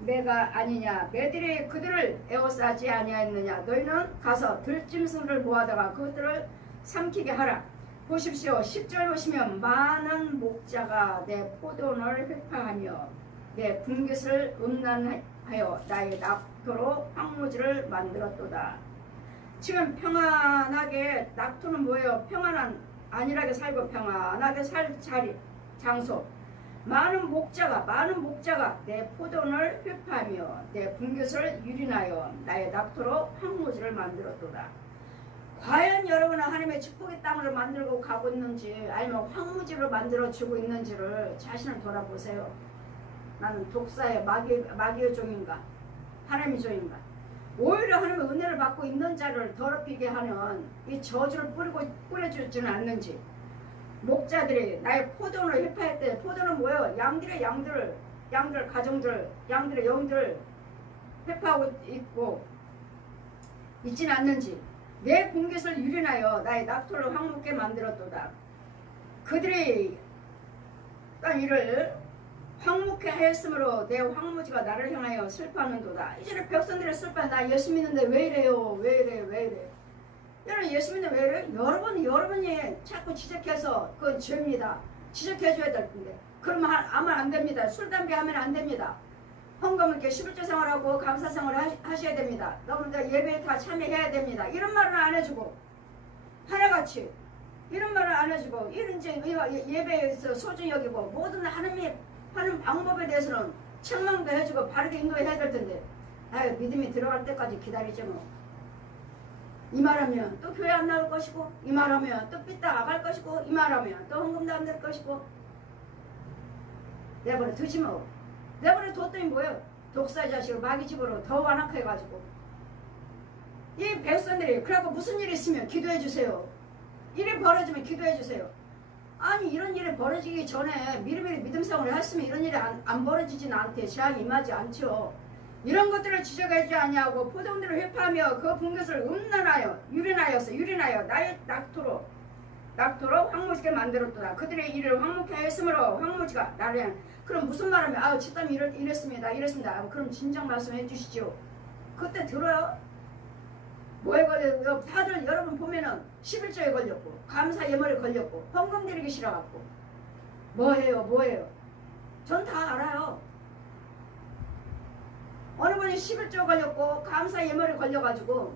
매가 아니냐. 매들이 그들을 에워싸지 아니하였느냐. 너희는 가서 들짐승을 모아다가 그것들을 삼키게 하라. 보십시오. 10절 보시면 많은 목자가 내 포도원을 회파하며 내 분깃을 음란하여 나의 낙토로 황무지를 만들었도다. 지금 평안하게, 낙토는 뭐예요? 평안한, 안일하게 살고 평안하게 살 자리, 장소. 많은 목자가 내 포도원을 회파하며 내 분깃을 유린하여 나의 낙토로 황무지를 만들었도다. 과연 여러분은 하나님의 축복의 땅으로 만들고 가고 있는지, 아니면 황무지로 만들어주고 있는지를 자신을 돌아보세요. 나는 독사의 마귀의 종인가, 하나님의 종인가. 오히려 하나님의 은혜를 받고 있는 자를 더럽히게 하는 이 저주를 뿌려주지는 않는지. 목자들이 나의 포도원을 회파할 때, 포도는 뭐예요? 양들의 가정들, 양들의 영들 회파하고 있고 있지는 않는지. 내 분깃을 유린하여 나의 낙토를 황무게 만들었도다. 그들이 딴 일을 황무케 하였으므로 내 황무지가 나를 향하여 슬퍼하는도다. 이제는 백성들의 슬퍼. 나 예수 믿는데 왜 이래요? 왜 이래? 여러분 예수 믿는데 왜 이래요? 여러분이 자꾸 지적해서 그건 죄입니다. 지적해줘야 될 텐데. 그러면 하면 안 됩니다. 술, 담배 하면 안 됩니다. 헌금을 이렇게 11조 생활하고 감사 생활을 하셔야 됩니다. 여러분들 예배에 다 참여해야 됩니다. 이런 말은 안 해주고, 하나같이 이런 말을 안 해주고, 이런 이제 예배에서 소중히 여기고, 모든 하나님이 하는 방법에 대해서는 책망도 해주고 바르게 인도해야 될 텐데, 아유, 믿음이 들어갈 때까지 기다리죠 뭐. 이 말하면 또 교회 안 나올 것이고, 이 말하면 또 삐딱 갈 것이고, 이 말하면 또 헌금도 안 될 것이고, 내버려 두지 뭐. 내버려 뒀더니 뭐예요? 독사 자식을 마귀 집으로 더 완악해가지고. 이 백성들이 그래갖고 무슨 일이 있으면 기도해 주세요. 일이 벌어지면 기도해 주세요. 아니 이런 일이 벌어지기 전에 미리미리 믿음 생활을 했으면 이런 일이 안 벌어지진 않대. 재앙이 임하지 않죠. 이런 것들을 지적하지 아니하고 포도원들을 회파하며 그 분깃을 음란하여 유린하여 나의 낙토로 황무지게 만들었도다. 그들의 일을 황무케 하였으므로 황무지가 나를. 그럼 무슨 말하면 아우 집사람이 이랬습니다. 그럼 진정 말씀해 주시죠. 그때 들어요. 뭐에 걸려요? 다들 여러분 보면은 11조에 걸렸고 감사 예물에 걸렸고 헌금 드리기 싫어갖고 뭐예요? 전 다 알아요. 어느 분이 11조 걸렸고 감사 예물에 걸려가지고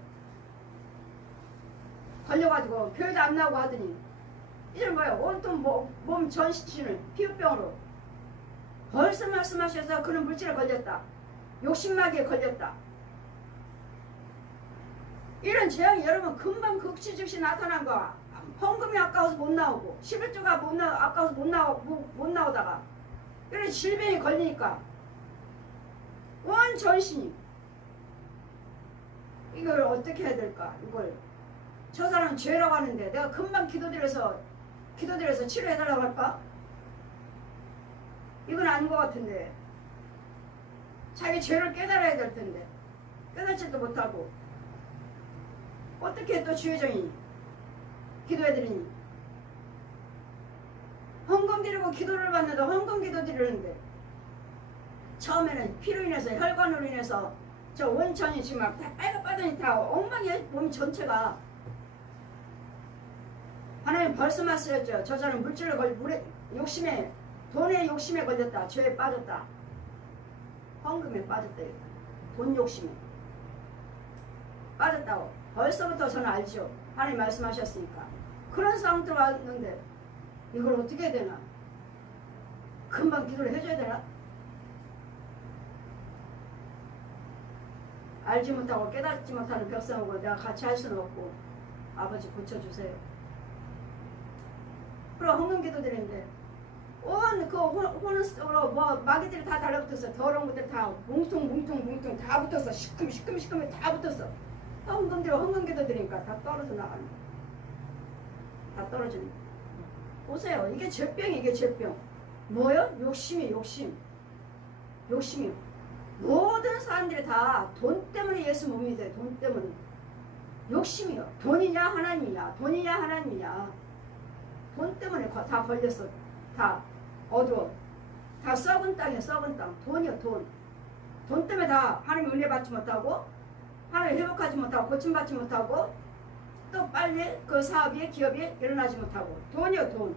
교회도 안 나오고 하더니 이제는 뭐예요? 온통 몸 전신을 피부병으로 벌써 말씀하셔서 그런 물질에 걸렸다. 욕심마귀에 걸렸다. 이런 재앙이 여러분 금방 극치즉시 나타난 거야. 헌금이 아까워서 못 나오고 11조가 아까워서 못 나오다가 이런 질병이 걸리니까 온 전신이 이걸 어떻게 해야 될까? 이걸 저 사람은 죄라고 하는데 내가 금방 기도드려서 치료해달라고 할까? 이건 아닌 것 같은데 자기 죄를 깨달아야 될 텐데 깨닫지도 못하고 어떻게 또 주의정이 기도해드리니 헌금 드리고 기도를 받는데 헌금 기도 드리는데 처음에는 피로 인해서 혈관으로 인해서 저 원천이 지금 막 다 빨갛더니 다 엉망이야. 몸 전체가. 하나님 벌써 말씀하셨죠. 저자는 물질을 욕심에 돈의 욕심에 걸렸다. 죄에 빠졌다. 헌금에 빠졌다. 돈 욕심에 빠졌다고 벌써부터 저는 알죠. 하나님 말씀하셨으니까. 그런 상황 들어왔는데 이걸 어떻게 해야 되나? 금방 기도를 해줘야 되나? 알지 못하고 깨닫지 못하는 백성하고 내가 같이 할 수는 없고 아버지 고쳐주세요. 그리고 헌금 기도 드리는데 온 그 호는 속으로 뭐 마귀들이 다 달라붙었어. 더러운 것들 다 뭉퉁 다 붙었어. 시큼이 다 붙었어. 헌금 기도 드리니까 다 떨어져 나가는 거야. 다 떨어지는 거야. 보세요. 이게 죄병. 뭐요? 욕심이요. 모든 사람들이 다 돈 때문에 예수 못 믿어요. 돈 때문에. 욕심이요. 돈이냐 하나님이냐. 돈 때문에 다 걸렸어. 다 어두워. 다 썩은 땅이에요. 썩은 땅. 돈이요. 돈. 돈 때문에 다 하나님 은혜 받지 못하고 하나님 회복하지 못하고 고침받지 못하고 또 빨리 그 사업이 기업이 일어나지 못하고 돈이요. 돈.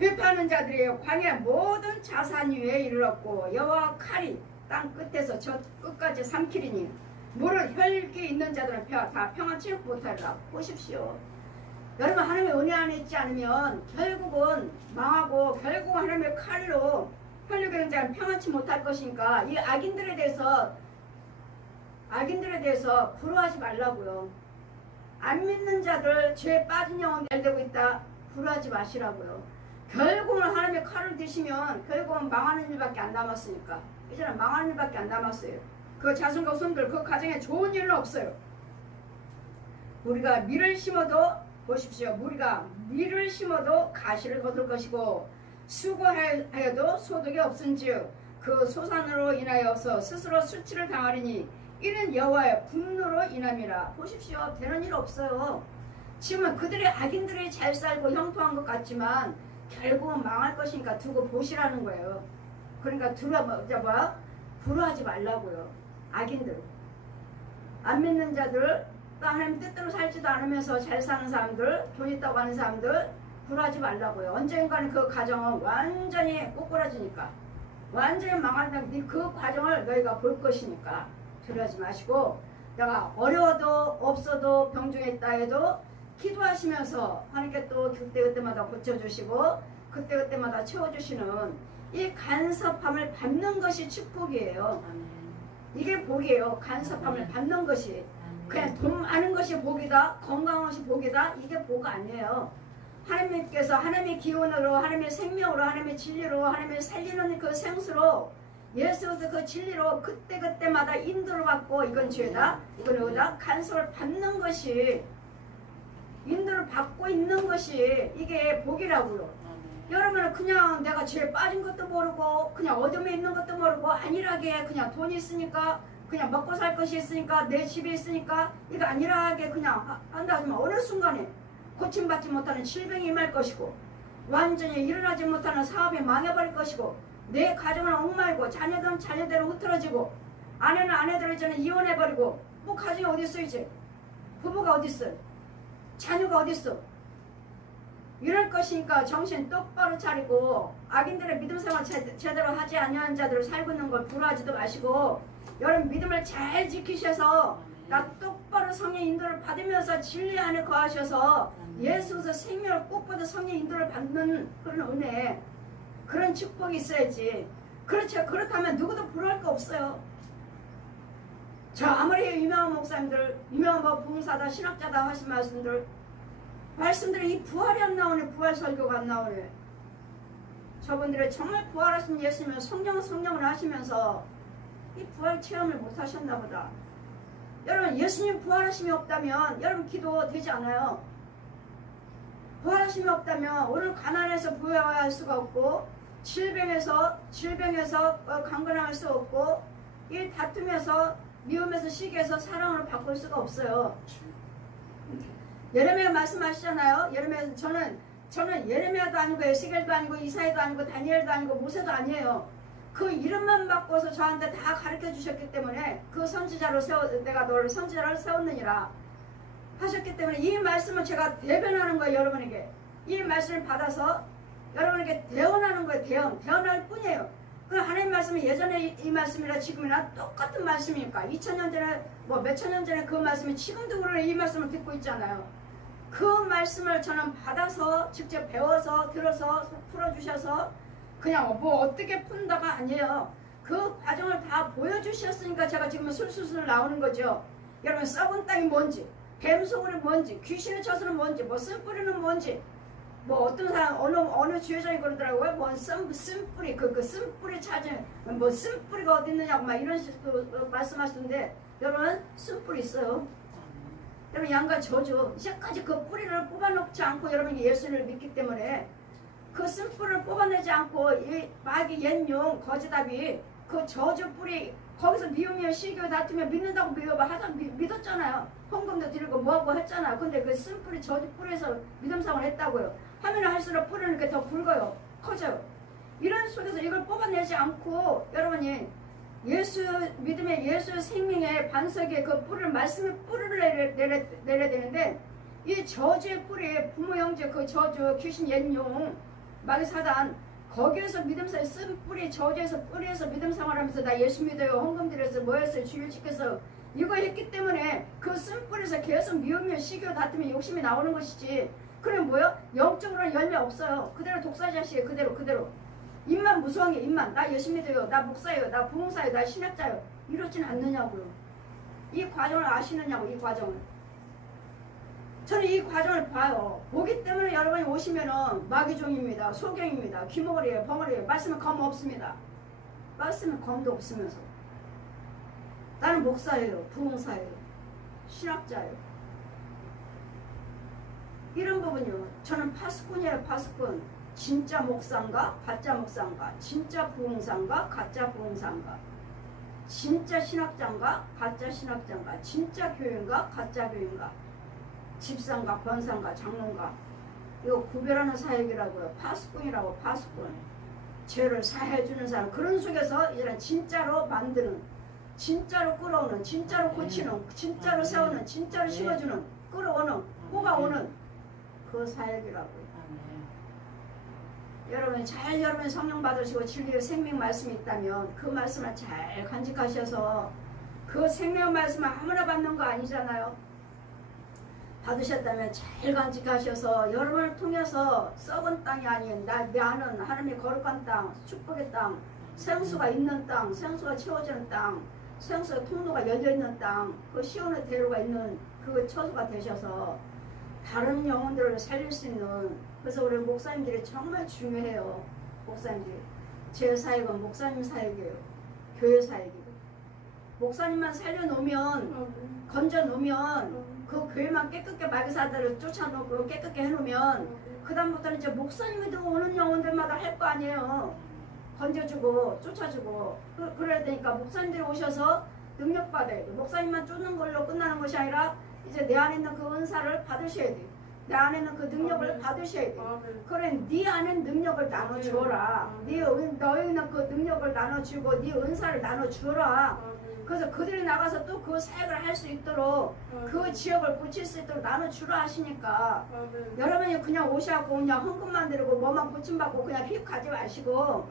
회파하는 자들이여 광야 모든 자산 위에 이르렀고 여호와 칼이 땅 끝에서 저 끝까지 삼키리니 무릇 혈기 있는 자들은 다 평안치 못하리라. 보십시오. 여러분 하나님의 은혜 안에 있지 않으면 결국은 망하고 결국은 하나님의 칼로 혈기 있는 자는 평안치 못할 것이니까 이 악인들에 대해서 부러워하지 말라고요. 안 믿는 자들 죄에 빠진 영혼 낼되고 있다. 부러워하지 마시라고요. 결국은 하나님의 칼을 드시면 결국은 망하는 일밖에 안 남았으니까 이제는 망하는 일밖에 안 남았어요. 그 자손과 손들 그 가정에 좋은 일은 없어요. 우리가 밀을 심어도 보십시오. 우리가 밀을 심어도 가시를 거둘 것이고 수고하여도 소득이 없은즉 그 소산으로 인하여서 스스로 수치를 당하리니 이는 여호와의 분노로 인함이라. 보십시오. 되는 일 없어요. 지금은 그들의 악인들이 잘 살고 형통한 것 같지만 결국은 망할 것이니까 두고 보시라는 거예요. 그러니까 부러워하지 말라고요. 악인들, 안 믿는 자들, 또 하나님 뜻대로 살지도 않으면서 잘 사는 사람들, 돈 있다고 하는 사람들 부러워하지 말라고요. 언젠가는 그 가정은 완전히 꼬꾸라지니까 완전히 망한다는 그 과정을 너희가 볼 것이니까 두려워하지 마시고 내가 어려워도 없어도 병중에 있다 해도 기도하시면서 하나님께 또 그때그때마다 고쳐주시고 그때그때마다 채워주시는 이 간섭함을 받는 것이 축복이에요. 이게 복이에요. 간섭함을 받는 것이. 그냥 돈 많은 것이 복이다, 건강한 것이 복이다, 이게 복 아니에요. 하나님께서 하나님의 기운으로, 하나님의 생명으로, 하나님의 진리로, 하나님의 살리는 그 생수로 예수께서 그 진리로 그때그때마다 인도를 받고 이건 죄다, 이건 의다, 간섭을 받는 것이 인도를 받고 있는 것이 이게 복이라고요. 여러분은 그냥 내가 죄에 빠진 것도 모르고 그냥 어둠에 있는 것도 모르고 안일하게 그냥 돈이 있으니까 그냥 먹고 살 것이 있으니까 내 집에 있으니까 이거 안일하게 그냥 한다 하지만 어느 순간에 고침받지 못하는 질병이 임할 것이고 완전히 일어나지 못하는 사업이 망해버릴 것이고 내 가정은 엉망이고 자녀들은 자녀대로 흐트러지고 아내는 아내대로 이제는 이혼해버리고 뭐 가정이 어딨어 이제 부부가 어딨어 자녀가 어딨어 이럴 것이니까 정신 똑바로 차리고 악인들의 믿음 생활 제대로 하지 않는 자들을 살고 있는 걸 부러워하지도 마시고 여러분 믿음을 잘 지키셔서 나 똑바로 성령 인도를 받으면서 진리 안에 거하셔서 예수에서 생명을 꼭 받아 성령 인도를 받는 그런 은혜 그런 축복이 있어야지. 그렇죠. 그렇다면 누구도 부러워할 거 없어요. 저 아무리 유명한 목사님들 유명한 뭐 부흥사다 신학자다 하신 말씀들이 이 부활이 안 나오네. 부활 설교가 안 나오네. 저분들이 정말 부활하신 예수님을 성령을 하시면서 이 부활 체험을 못 하셨나 보다. 여러분 예수님 부활하심이 없다면 여러분 기도 되지 않아요. 부활하심이 없다면 오늘 가난해서 부유할 수가 없고 질병에서 강건할 수 없고 이 다툼에서 미움에서 시기에서 사랑으로 바꿀 수가 없어요. 예레미야 말씀하시잖아요. 예레미야 저는 예레미야도 아니고 에스겔도 아니고 이사야도 아니고 다니엘도 아니고 모세도 아니에요. 그 이름만 바꿔서 저한테 다 가르쳐 주셨기 때문에 그 선지자로 내가 너를 선지자로 세웠느니라 하셨기 때문에 이 말씀을 제가 대변하는 거예요. 여러분에게 이 말씀을 받아서 여러분에게 대언하는 거예요. 대언할 뿐이에요. 그 하나님 말씀이 예전에 이 말씀이라 지금이나 똑같은 말씀이니까 2000년 전에 뭐 몇천 년 전에 그 말씀이 지금도 우리는 이 말씀을 듣고 있잖아요. 그 말씀을 저는 받아서 직접 배워서 들어서 풀어주셔서 그냥 뭐 어떻게 푼다가 아니에요. 그 과정을 다 보여주셨으니까 제가 지금 술술술 나오는 거죠. 여러분 썩은 땅이 뭔지 뱀소굴이 뭔지 귀신의 처소는 뭔지 뭐 쓴뿌리는 뭔지 뭐 어떤 사람 어느 주회장이 그러더라고요. 뭐 쓴뿌리 그 쓴뿌리 찾은 뭐 쓴뿌리가 어디 있느냐고 막 이런 식으로 말씀하시는데 여러분 쓴뿌리 있어요. 여러분 양과 저주 이제까지 그 뿌리를 뽑아놓지 않고 여러분이 예수를 믿기 때문에 그 쓴뿌리를 뽑아내지 않고 이 마귀 옛용 거지답이 그 저주 뿌리 거기서 미우며 시기와 다투며 믿는다고 믿었잖아요. 헌금도 드리고 뭐하고 했잖아요. 근데 그 쓴뿌리 저주 뿌리에서 믿음 생활을 했다고요. 하면 할수록 뿌리는 게 더 굵어요. 커져요. 이런 속에서 이걸 뽑아내지 않고 여러분이 예수 믿음의 예수 생명의 반석에 그 뿌리를 말씀의 뿌리를 내려야 되는데 이 저주의 뿌리 부모 형제 그 저주 귀신 옛용 마귀 사단 거기에서 믿음 사에 쓴 뿌리 저주에서 뿌리에서 믿음 생활하면서 나 예수 믿어요 헌금 드려서 뭐 했어요 주일 지켜서 이거 했기 때문에 그 쓴 뿌리에서 계속 미우며 시기와 다툼이 욕심이 나오는 것이지. 그럼 뭐요? 영적으로는 열매 없어요. 그대로 독사자식이에요. 그대로 입만 무서운 게 입만 나 예수 믿어요 나 목사예요 나 부흥사예요 나 신학자예요 이러진 않느냐고요. 이 과정을 아시느냐고. 이 과정을 저는 이 과정을 봐요. 보기 때문에 여러분이 오시면은 마귀종입니다. 소경입니다. 귀머거리에요 벙어리에요. 말씀은 검 없습니다. 말씀은 검도 없으면서 나는 목사예요 부흥사예요 신학자예요. 이런 부분요. 저는 파수꾼이에요. 파수꾼. 진짜 목사인가 가짜 목사인가 진짜 부흥사인가 가짜 부흥사인가 진짜 신학자인가 가짜 신학자인가 진짜 교인가 가짜 교인가 집사인가 권사인가 장로인가 이거 구별하는 사역이라고요. 파수꾼이라고. 파수꾼. 죄를 사해주는 사람. 그런 속에서 이제는 진짜로 만드는 진짜로 끌어오는 진짜로 고치는 진짜로 세우는 진짜로 심어주는 끌어오는 뽑아오는 그 사역이라고요. 여러분 잘 여러분 성령 받으시고 진리의 생명 말씀이 있다면 그 말씀을 잘 간직하셔서 그 생명 말씀을 아무나 받는 거 아니잖아요. 받으셨다면 잘 간직하셔서 여러분을 통해서 썩은 땅이 아닌 내 아는 하나님의 거룩한 땅 축복의 땅 생수가 있는 땅 생수가 채워지는 땅 생수의 통로가 열려있는 땅 그 시온의 대로가 있는 그 처소가 되셔서 다른 영혼들을 살릴 수 있는. 그래서 우리 목사님들이 정말 중요해요. 목사님들이 제 사역은 목사님 사역이에요. 교회 사역이에요. 목사님만 살려놓으면 건져놓으면 그 교회만 깨끗게 마귀사들을 쫓아놓고 깨끗게 해놓으면 그 다음부터는 이제 목사님이 오는 영혼들마다 할 거 아니에요. 건져주고 쫓아주고 그래야 되니까 목사님들이 오셔서 능력 받아야 돼. 목사님만 쫓는 걸로 끝나는 것이 아니라 이제 내 안에 있는 그 은사를 받으셔야 돼. 내 안에 있는 그 능력을 받으셔야 돼. 그래 네 안에 능력을 나눠주어라. 너에 있는 그 능력을 나눠주고 네 은사를 나눠주어라. 그래서 그들이 나가서 또 그 사역을 할 수 있도록 그 지역을 고칠 수 있도록 나눠주라 하시니까 여러분이 그냥 오셔갖고 그냥 헌금만 드리고 뭐만 고침받고 그냥 휙 가지 마시고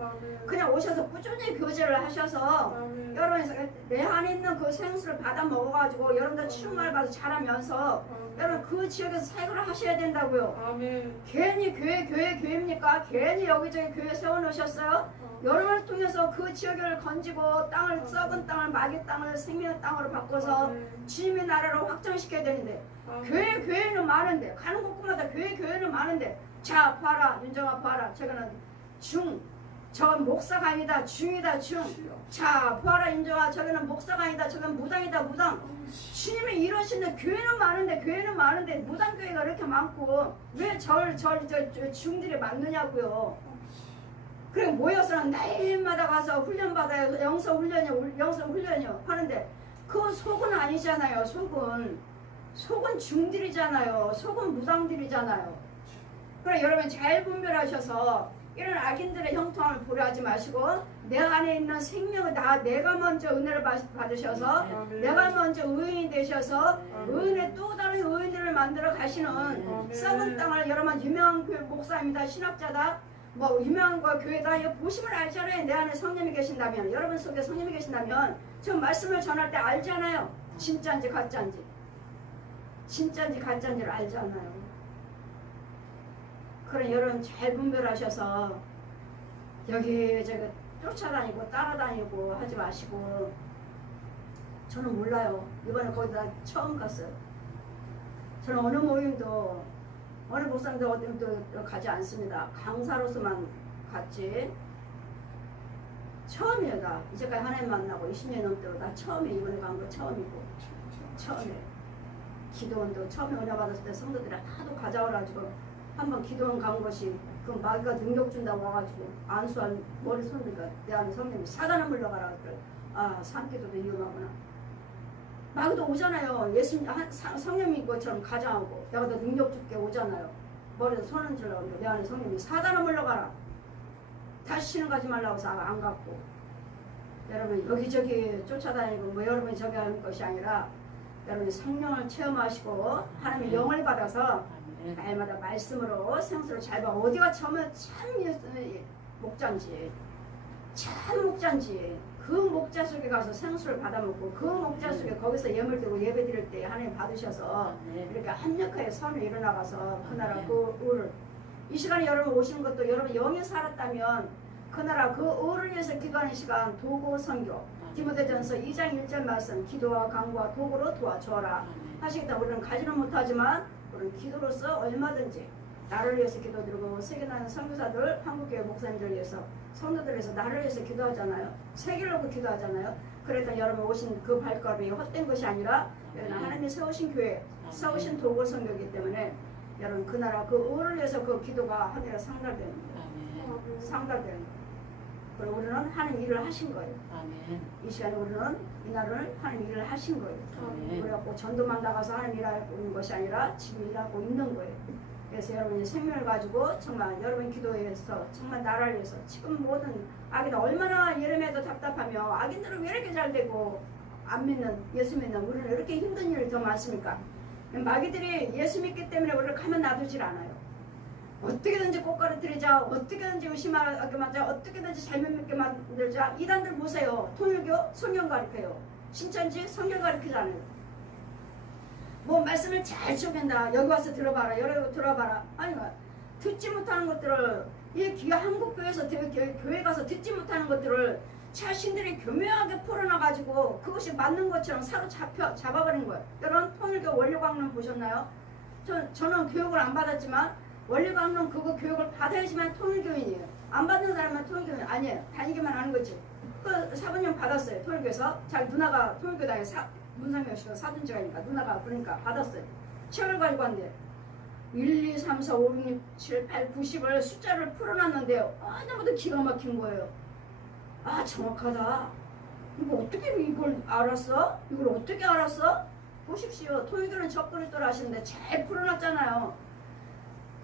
그냥 오셔서 꾸준히 교제를 하셔서 여러분이 내 안에 있는 그 생수를 받아 먹어가지고 여러분들 치유를 받아서 자라면서 여러분 그 지역에서 사역을 하셔야 된다고요. 아멘. 괜히 교회입니까? 괜히 여기저기 교회 세워놓으셨어요? 여러분을 통해서 그 지역을 건지고 땅을 썩은 땅을 마귀 땅을 생명의 땅으로 바꿔서 주님의 나라로 확장시켜야 되는데 교회는 많은데 가는 곳마다 교회는 많은데 자 봐라 윤정아 봐라 저거는 저건 목사가 아니다 중이다 중. 자 봐라 윤정아 저거는 목사가 아니다 저건 무당이다 무당. 주님이 이러시는 교회는 많은데 무당교회가 이렇게 많고 왜 저 중들이 많느냐고요. 그래 모여서는 날마다 가서 훈련받아요. 영성 훈련이요 하는데 그 속은 아니잖아요. 속은 중들이잖아요. 속은 무당들이잖아요. 그래 여러분 잘 분별하셔서 이런 악인들의 형통함을 보려하지 마시고 내 안에 있는 생명을 내가 먼저 은혜를 받으셔서 내가 먼저 의인이 되셔서 의인의 또 다른 의인들을 만들어 가시는 썩은 땅을 여러분 유명한 교회 목사입니다. 신학자다. 뭐 유명한 거 교회다. 보시면 알잖아요. 내 안에 성령이 계신다면 여러분 속에 성령이 계신다면 저 말씀을 전할 때 알잖아요. 진짜인지 가짜인지 가짜인지를 알잖아요. 그럼 여러분 잘 분별하셔서 여기저기 쫓아다니고 따라다니고 하지 마시고. 저는 몰라요. 이번에 거기다 처음 갔어요. 저는 어느 모임도 어느 목사님도 어디도 가지 않습니다. 강사로서만 갔지. 처음이에요. 나 이제까지 하나님 만나고 20년 넘도록 나 처음에 이번에 간 거 처음이고 처음에 기도원도 처음에 은혜 받았을 때 성도들이 하도 가져와가지고 한번 기도원 간 것이 그 마귀가 능력 준다고 와가지고 안수한 머리 손들니까 내 안에 성령이 사단을 물러가라 그랬더니 아 산기도도 위험하구나. 마귀도 오잖아요. 예수님 성령인 것처럼 가장하고 내가 더 능력 줄게 오잖아요. 머리에 손을 주려고 하는데 내 안에 성령이 사단을 물러가라. 다시 신앙 가지 말라고 해서 안 갔고, 여러분 여기저기 쫓아다니고 뭐 여러분이 저기 하는 것이 아니라 여러분이 성령을 체험하시고 하나님의 영을 받아서 날마다 말씀으로 생수를 잘 봐. 어디가 처음에 참 목자인지, 참 목자인지 그 목자 속에 가서 생수를 받아먹고 그 목자 속에 거기서 예물 드리고 예배 드릴 때 하나님 받으셔서 이렇게 합력하여 선을 일어나가서 그 나라 그 을, 이 시간에 여러분 오시는 것도 여러분 영이 살았다면 그 나라 그 을을 위해서 기도하는 시간 도구 선교 디모데전서 2장 1절 말씀 기도와 강구와 도구로 도와줘라 하시겠다. 우리는 가지는 못하지만 우리는 기도로서 얼마든지 나를 위해서 기도드리고 세계나는 선교사들 한국교회 목사님들 위해서 성도들 위해서 나를 위해서 기도하잖아요. 세계를 놓고 기도하잖아요. 그래서 여러분 오신 그 발걸음이 헛된 것이 아니라 하나님이 세우신 교회 세우신 도구 선교이기 때문에 여러분 그 나라 그 을을 위해서 그 기도가 하늘에 상달되는 거예요. 상달되는 거예요. 그리고 우리는 하나님 일을 하신 거예요. 아멘. 이 시간에 우리는 이날을 하나님 일을 하신 거예요. 그래갖고 전도만 나가서 하나님 일하고 있는 것이 아니라 지금 일하고 있는 거예요. 그래서 여러분이 생명을 가지고 정말 여러분 기도에서 정말 나라를 위해서 지금 모든 악인들 얼마나 예레미야도 답답하며 악인들은 왜 이렇게 잘 되고 안 믿는 예수 믿는 우리는 이렇게 힘든 일이 더 많습니까? 마귀들이 예수 믿기 때문에 우리를 가만 놔두질 않아요. 어떻게든지 꽃가루 들이자, 어떻게든지 의심하게 만들자, 어떻게든지 잘못 믿게 만들자. 이단들 보세요. 통일교 성경 가르쳐요. 신천지 성경 가르치잖아요. 뭐 말씀을 잘 쪼갠다. 여기 와서 들어봐라. 여기 들어봐라. 아니 듣지 못하는 것들을 이 기가 한국교회에서 교회 가서 듣지 못하는 것들을 자신들이 교묘하게 풀어놔가지고 그것이 맞는 것처럼 잡아버린 거예요. 여러분 통일교 원료강론 보셨나요? 저는 교육을 안 받았지만 원리강론 그거 교육을 받아야지만 통일교인이에요. 안 받는 사람은 통일교인 아니에요. 다니기만 하는 거지. 그 사부님 받았어요. 통일교에서. 자기 누나가 통일교 다녀 문상명 씨가 사둔지가니까 누나가 그러니까 받았어요. 책을 가지고 왔는데 1, 2, 3, 4, 5, 6, 7, 8, 90을 숫자를 풀어놨는데요. 너무도 기가 막힌 거예요. 아 정확하다. 이거 어떻게 이걸 알았어? 이걸 어떻게 알았어? 보십시오. 통일교는 접근을 또 하시는데 잘 풀어놨잖아요.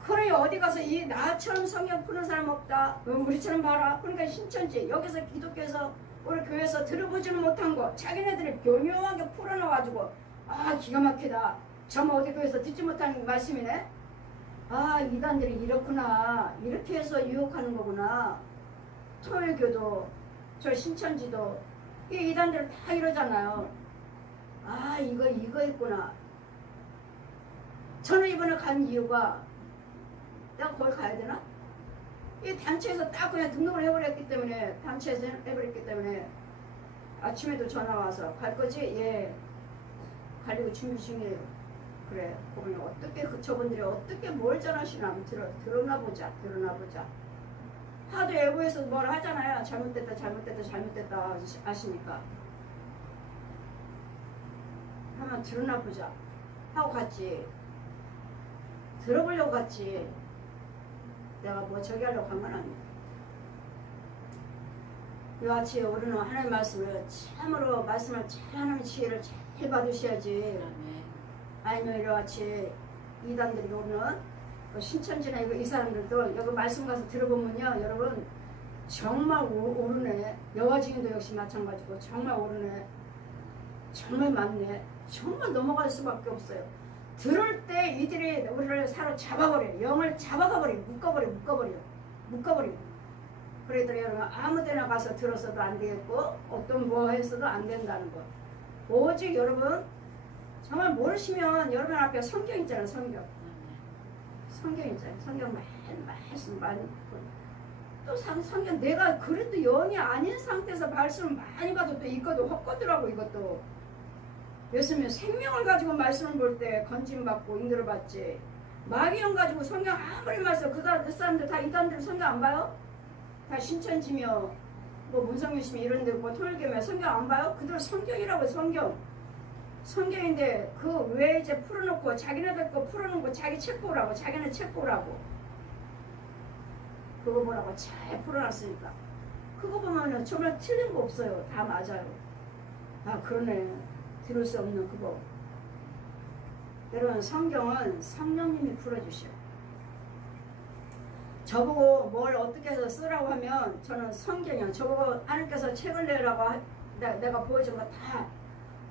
그래 어디 가서 이 나처럼 성경 푸는 사람 없다. 우리처럼 봐라. 그러니까 신천지 여기서 기독교에서 우리 교회에서 들어보지는 못한 거 자기네들이 교묘하게 풀어놔가지고 기가 막히다. 저 어디 교회에서 듣지 못한 말씀이네. 이단들이 이렇구나. 이렇게 해서 유혹하는 거구나. 통일교도 저 신천지도 이 이단들 다 이러잖아요. 이거 있구나. 저는 이번에 간 이유가 내가 거기 가야 되나? 이 단체에서 딱 그냥 등록을 해버렸기 때문에 단체에서 해버렸기 때문에 아침에도 전화 와서 갈 거지? 예. 가려고 준비 중이에요. 그래. 보면 어떻게 저분들이 어떻게 뭘 전하시나 한번 들어나 보자. 하도 외부에서 뭐라 하잖아요. 잘못됐다 아시니까. 한번 들어나 보자. 하고 갔지. 들어보려고 갔지. 내가 뭐 저기 하려고 한 건 아니야. 이같이 우리는 하나님의 말씀을 참으로 말씀을 잘 하는 지혜를 잘 받으셔야지. 아니면 이같이 이단들이 오는 신천지나 이 사람들도 여기 말씀 가서 들어보면요. 여러분 정말 오르네. 여호와 증인도 역시 마찬가지고 정말 오르네. 정말 맞네. 정말 넘어갈 수밖에 없어요. 들을 때 이들이 우리를 사로잡아버려요. 영을 잡아가버려요. 묶어버려요. 그러더니 여러분 아무 데나 가서 들어서도 안 되겠고 어떤 뭐 했어도 안 된다는 거. 오직 여러분 정말 모르시면 여러분 앞에 성경 있잖아요. 성경 있잖아요. 성경 말씀 많이 또 성경 내가 그래도 영이 아닌 상태에서 말씀을 많이 봐도 또 이것도 헛거더라고. 이것도 예수님은 생명을 가지고 말씀을 볼 때 건짐받고 인도를 받지. 마귀형 가지고 성경 아무리 말씀 그 사람들 다 이단들 성경 안 봐요? 다 신천지며 뭐 문성유심이 이런 데 뭐 통일교며 성경 안 봐요? 그들 성경이라고. 성경인데 그 왜 이제 풀어놓고 자기네들 거 풀어놓고 자기 책 보라고. 자기네 책 보라고. 그거 보라고 잘 풀어놨으니까 그거 보면은 정말 틀린 거 없어요. 다 맞아요. 그러네. 들을 수 없는 그거. 여러분 성경은 성령님이 풀어주셔. 저보고 뭘 어떻게 해서 쓰라고 하면 저는 성경이야. 저보고 하나님께서 책을 내라고 내가 보여준 거 다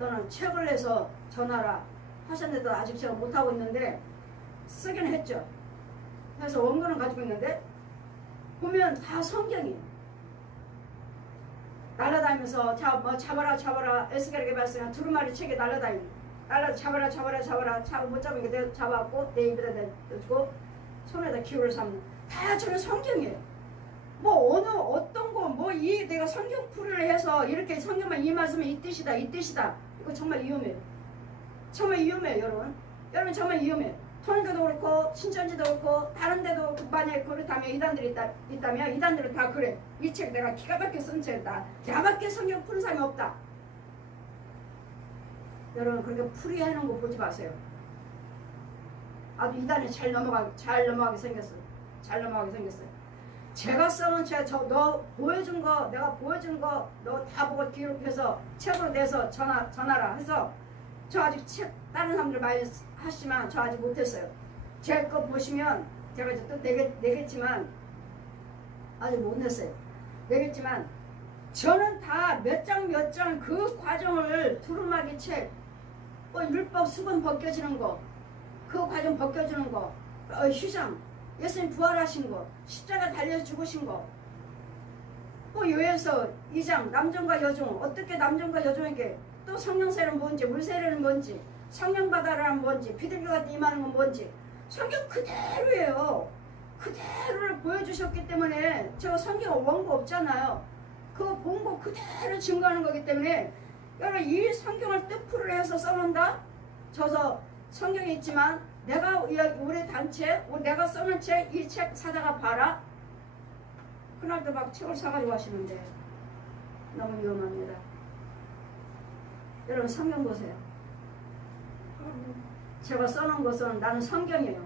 너는 책을 내서 전하라 하셨는데도 아직 제가 못하고 있는데 쓰긴 했죠. 그래서 원고는 가지고 있는데 보면 다 성경이에요. 날아다니면서 잡아라 에스겔에게 말씀한 두루마리 책에 날아다니고 잡아라 못 잡으니까 내가 잡아갖고 내 입에다 대주고 손에다 기울을 삼는 다 저는 성경이에요. 뭐 어떤 거 뭐 이 내가 성경풀이를 해서 이렇게 성경만 이 말씀은 이 뜻이다 이거 정말 위험해요. 정말 위험해요. 여러분 정말 위험해요. 통일교도 그렇고 신천지도 그렇고 다른 데도 만약에 그렇다면 이단들이 있다면 이단들은 다 그래. 이 책 내가 기가 막히게 쓴 책이다. 기가 막히게 성경 푸는 사람이 없다. 여러분 그렇게 풀이하는 거 보지 마세요. 아주 이단에 잘 넘어가게 생겼어요. 제가 써놓은 책, 너 보여준 거, 내가 보여준 거, 너 다 보고 기록해서 책으로 내서 전하라 해서 저 아직 책, 다른 사람들 많이 하시지만 저 아직 못했어요. 제 거 보시면 제가 이제 또 내겠지만 아직 못 냈어요. 내겠지만 저는 다 몇 장 그 과정을 두루마기 책, 율법 수건 벗겨지는 거, 그 과정 벗겨주는 거, 휴장, 예수님 부활하신 거, 십자가 달려 죽으신 거, 요에서 2장 남종과 여종, 어떻게 남종과 여종에게 또 성령 세례는 뭔지, 물 세례는 뭔지, 성령 받아라는 뭔지, 비둘기가 임하는 건 뭔지 성경 그대로예요. 그대로를 보여주셨기 때문에 저 성경 원고 없잖아요. 그거 본 거 그대로 증거하는 거기 때문에 여러분 이 성경을 뜻풀이를 해서 써놓는다? 저서 성경에 있지만 내가 우리 단체 내가 써놓은 책 이 책 사다가 봐라. 그날도 막 책을 사가지고 하시는데 너무 위험합니다. 여러분 성경 보세요. 제가 써놓은 것은 나는 성경이에요.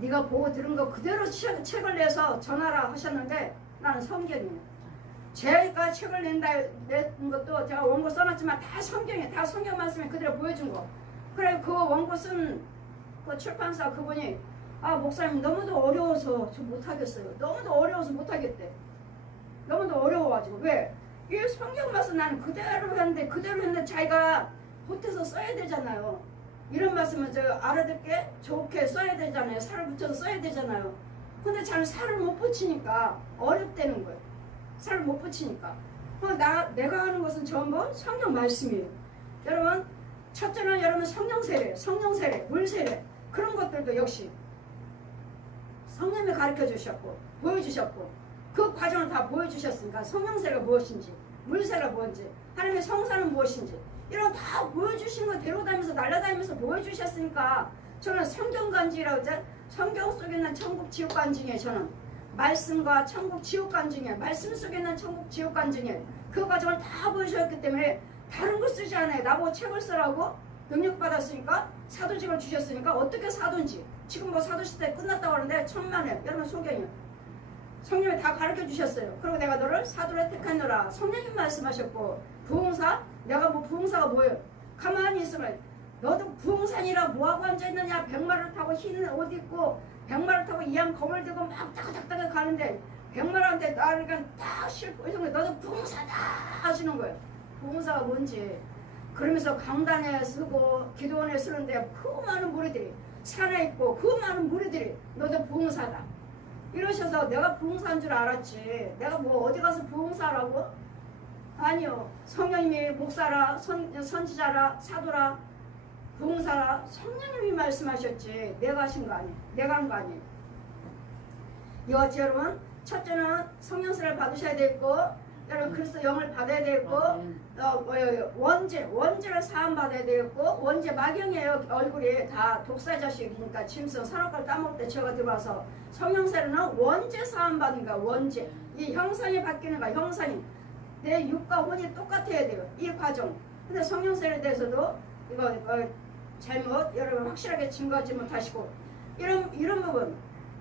네가 보고 들은 거 그대로 책을 내서 전하라 하셨는데 나는 성경이에요. 제가 책을 낸 것도 제가 원고 써놨지만 다 성경이에요. 다 성경 말씀에 그대로 보여준 거. 그래 그 원고 쓴 그 출판사 그분이 목사님 너무도 어려워서 저 못하겠어요. 너무도 어려워서 못하겠대. 너무도 어려워가지고 왜? 이 성경 말씀 나는 그대로 했는데 자기가 보태서 써야 되잖아요. 이런 말씀은 저 알아듣게 좋게 써야 되잖아요. 살을 붙여서 써야 되잖아요. 근데 잘 살을 못 붙이니까 어렵다는 거예요. 살을 못 붙이니까. 내가 하는 것은 전부 성경 말씀이에요. 여러분 첫째는 여러분 성령 세례, 물 세례 그런 것들도 역시 성령이 가르쳐 주셨고 보여주셨고 그 과정을 다 보여주셨으니까 성령 세례가 무엇인지 물 세례가 뭔지 하나님의 성사는 무엇인지 이런 다 보여주시는 거 데려다니면서 날아다니면서 보여주셨으니까 저는 성경간증이라고 하죠. 성경 속에 있는 천국 지옥간증이에요. 저는 말씀과 천국 지옥간증이에요. 말씀 속에 있는 천국 지옥간증이에요. 그 과정을 다 보여주셨기 때문에 다른 거 쓰지 않아요. 나보고 책을 쓰라고 능력 받았으니까 사도직을 주셨으니까 어떻게 사도인지 지금 뭐 사도시대 끝났다고 하는데 천만에 여러분 성경이요. 성령이 다 가르쳐 주셨어요. 그리고 내가 너를 사도로 택하노라. 성령님 말씀하셨고 부흥사 내가 뭐 부흥사가 뭐예요? 가만히 있으면 너도 부흥산이라 뭐하고 앉아있느냐. 백마를 타고 흰 옷 입고 백마를 타고 이양 검을 들고 막 따가닥따가 가는데 백마한테 나를 그냥 딱 싣고 너도 부흥사다 하시는 거예요. 부흥사가 뭔지 그러면서 강단에 쓰고 기도원에 쓰는데 그 많은 무리들이 산에 있고 그 많은 무리들이 너도 부흥사다 이러셔서 내가 부흥사인 줄 알았지. 내가 뭐 어디 가서 부흥사라고? 아니요. 성령님이 목사라 선지자라 사도라 부흥사라 성령님이 말씀하셨지 내가 하신 거 아니에요. 내가 한 거 아니에요. 이것이 여러분 첫째는 성령세를 받으셔야 되고 여러분 그리스도 영을 받아야 되고 원죄를 사함받아야 되고 원죄 막영이에요. 얼굴이 다 독사자식이니까 짐승 산업갈 까먹을 때 제가 들어와서 성령세는 원죄 사함받는 거야. 원죄 이 형상이 바뀌는 거야. 형상이 내 육과 혼이 똑같아야 돼요. 이 과정. 근데 성령세에 대해서도 이거 잘못 여러분 확실하게 증거하지 못하시고 이런 부분.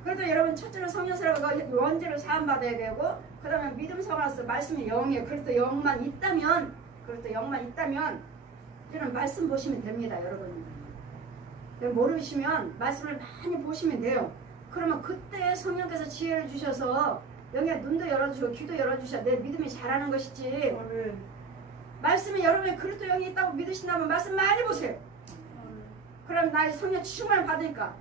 그래도 여러분 첫째는 성령세라고 원죄를 사함받아야 되고 그 다음에 믿음 성화서 말씀이 영이에요. 그래도 영만 있다면 이런 말씀 보시면 됩니다. 여러분 모르시면 말씀을 많이 보시면 돼요. 그러면 그때 성령께서 지혜를 주셔서 영의 눈도 열어주고 귀도 열어주셔 내 믿음이 자라는 것이지. 말씀이 여러분의 그리스도 영이 있다고 믿으신다면 말씀 많이 보세요. 그럼 나의 성령 충만을 받으니까.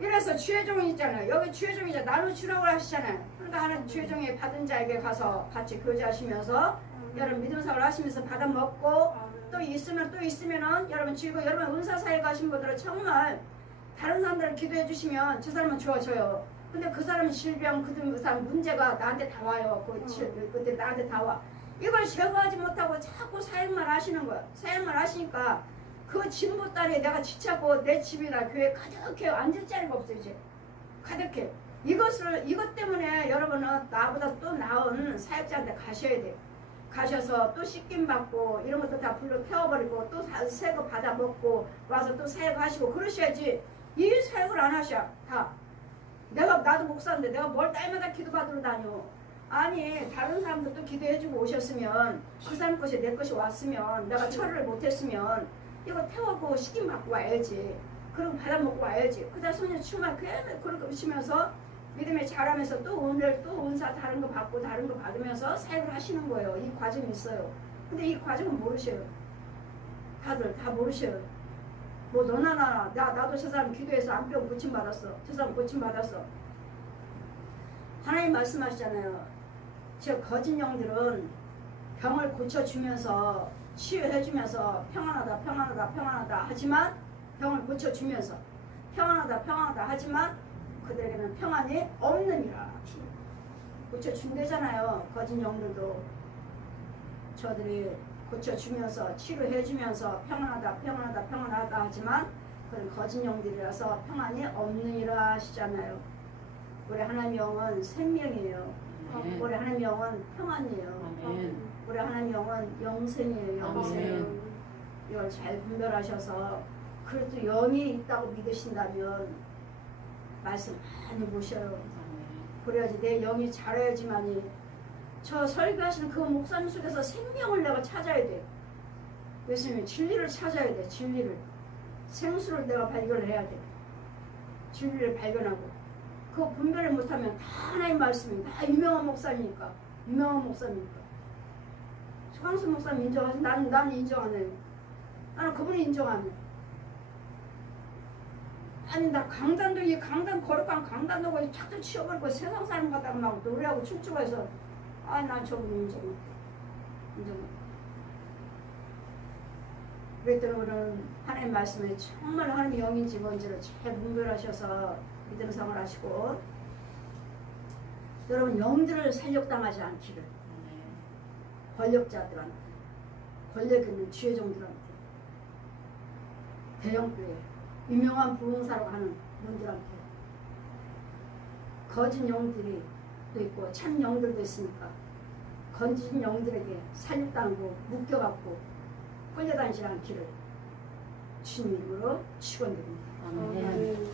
이래서 주의종이 있잖아요. 여기 주의종이죠. 나누 주라고 하시잖아요. 그러니까 하나님 주의종이 받은 자에게 가서 같이 교제하시면서 여러분 믿음 생활 하시면서 받아 먹고 또 있으면은 여러분 주이고 여러분 은사 사회 가신 분들은 정말 다른 사람들을 기도해 주시면 저 사람은 좋아져요. 근데 그 사람은 질병 그 사람 문제가 나한테 다 와요. 그때 나한테 다 와. 이걸 제거하지 못하고 자꾸 사역만 하시는 거예요. 사역만 하시니까 그 진보다리에 내가 지차고 내 집이나 교회 가득해요. 앉을 자리가 없어요. 이제 가득해. 이것 때문에 여러분은 나보다 또 나은 사역자한테 가셔야 돼요. 가셔서 또 씻김 받고 이런 것도 다 불로 태워버리고 또 새 거 받아 먹고 와서 또 사역하시고 그러셔야지. 이 사역을 안 하셔. 다. 나도 목사인데 내가 뭘 딸마다 기도 받으러 다녀. 아니 다른 사람들도 기도해주고 오셨으면 그 사람 것이 내 것이 왔으면 내가 철을 못했으면 이거 태워고 씻김 받고 와야지. 그리고 받아먹고 와야지. 그 다음 성령 충만 그렇게 오시면서 믿음에 자라면서 또 오늘 또 은사 다른 거 받고 다른 거 받으면서 사역을 하시는 거예요. 이 과정이 있어요. 근데 이 과정은 모르셔요. 다들 다 모르셔요. 뭐 너나 나도 저 사람 기도해서 안병 고침받았어. 저 사람 고침받았어. 하나님 말씀하시잖아요. 저 거짓 영들은 병을 고쳐주면서 치유해주면서 평안하다 하지만 병을 고쳐주면서 평안하다 하지만 그들에게는 평안이 없느니라. 고쳐준대잖아요. 거짓 영들도 저들이 고쳐주면서 치료해주면서 평안하다 하지만 그건 거짓 영들이라서 평안이 없느니라 하시잖아요. 우리 하나님 영은 생명이에요. 우리 하나님 영은 평안이에요. 우리 하나님 영은 영생이에요. 영생. 이걸 잘 분별하셔서 그래도 영이 있다고 믿으신다면 말씀 많이 보셔요. 그래야지 내 영이 자라야지만이 저 설교하시는 그 목사님 속에서 생명을 내가 찾아야 돼. 예수님이 진리를 찾아야 돼. 진리를. 생수를 내가 발견을 해야 돼. 진리를 발견하고 그거 분별을 못하면 다 하나님 말씀이 다 유명한 목사님이니까. 최광수 목사님 인정하지? 나는 인정 안 해요. 나는 그분이 인정 안 해. 아니 나 강단도 이 강단 거룩한 강단도 거의 탁도 치워버리고 세상 사람 같다고 막 노래하고 춤추고 해서 난 저분 인정 못해. 그랬더니 우리는 하나님 말씀에 정말 하나님 영인지 뭔지를 잘 분별하셔서 믿음 생활 하시고 여러분 영들을 살육당하지 않기를. 권력자들한테 권력 있는 주의종들한테 대형교회 유명한 부흥사로 하는 분들한테 거짓 영들이 또 있고 참 영들도 있으니까 거짓 영들에게 살육당하고 묶여갖고 끌려다니지 않기를 주님 이름으로 축원드립니다. 아멘.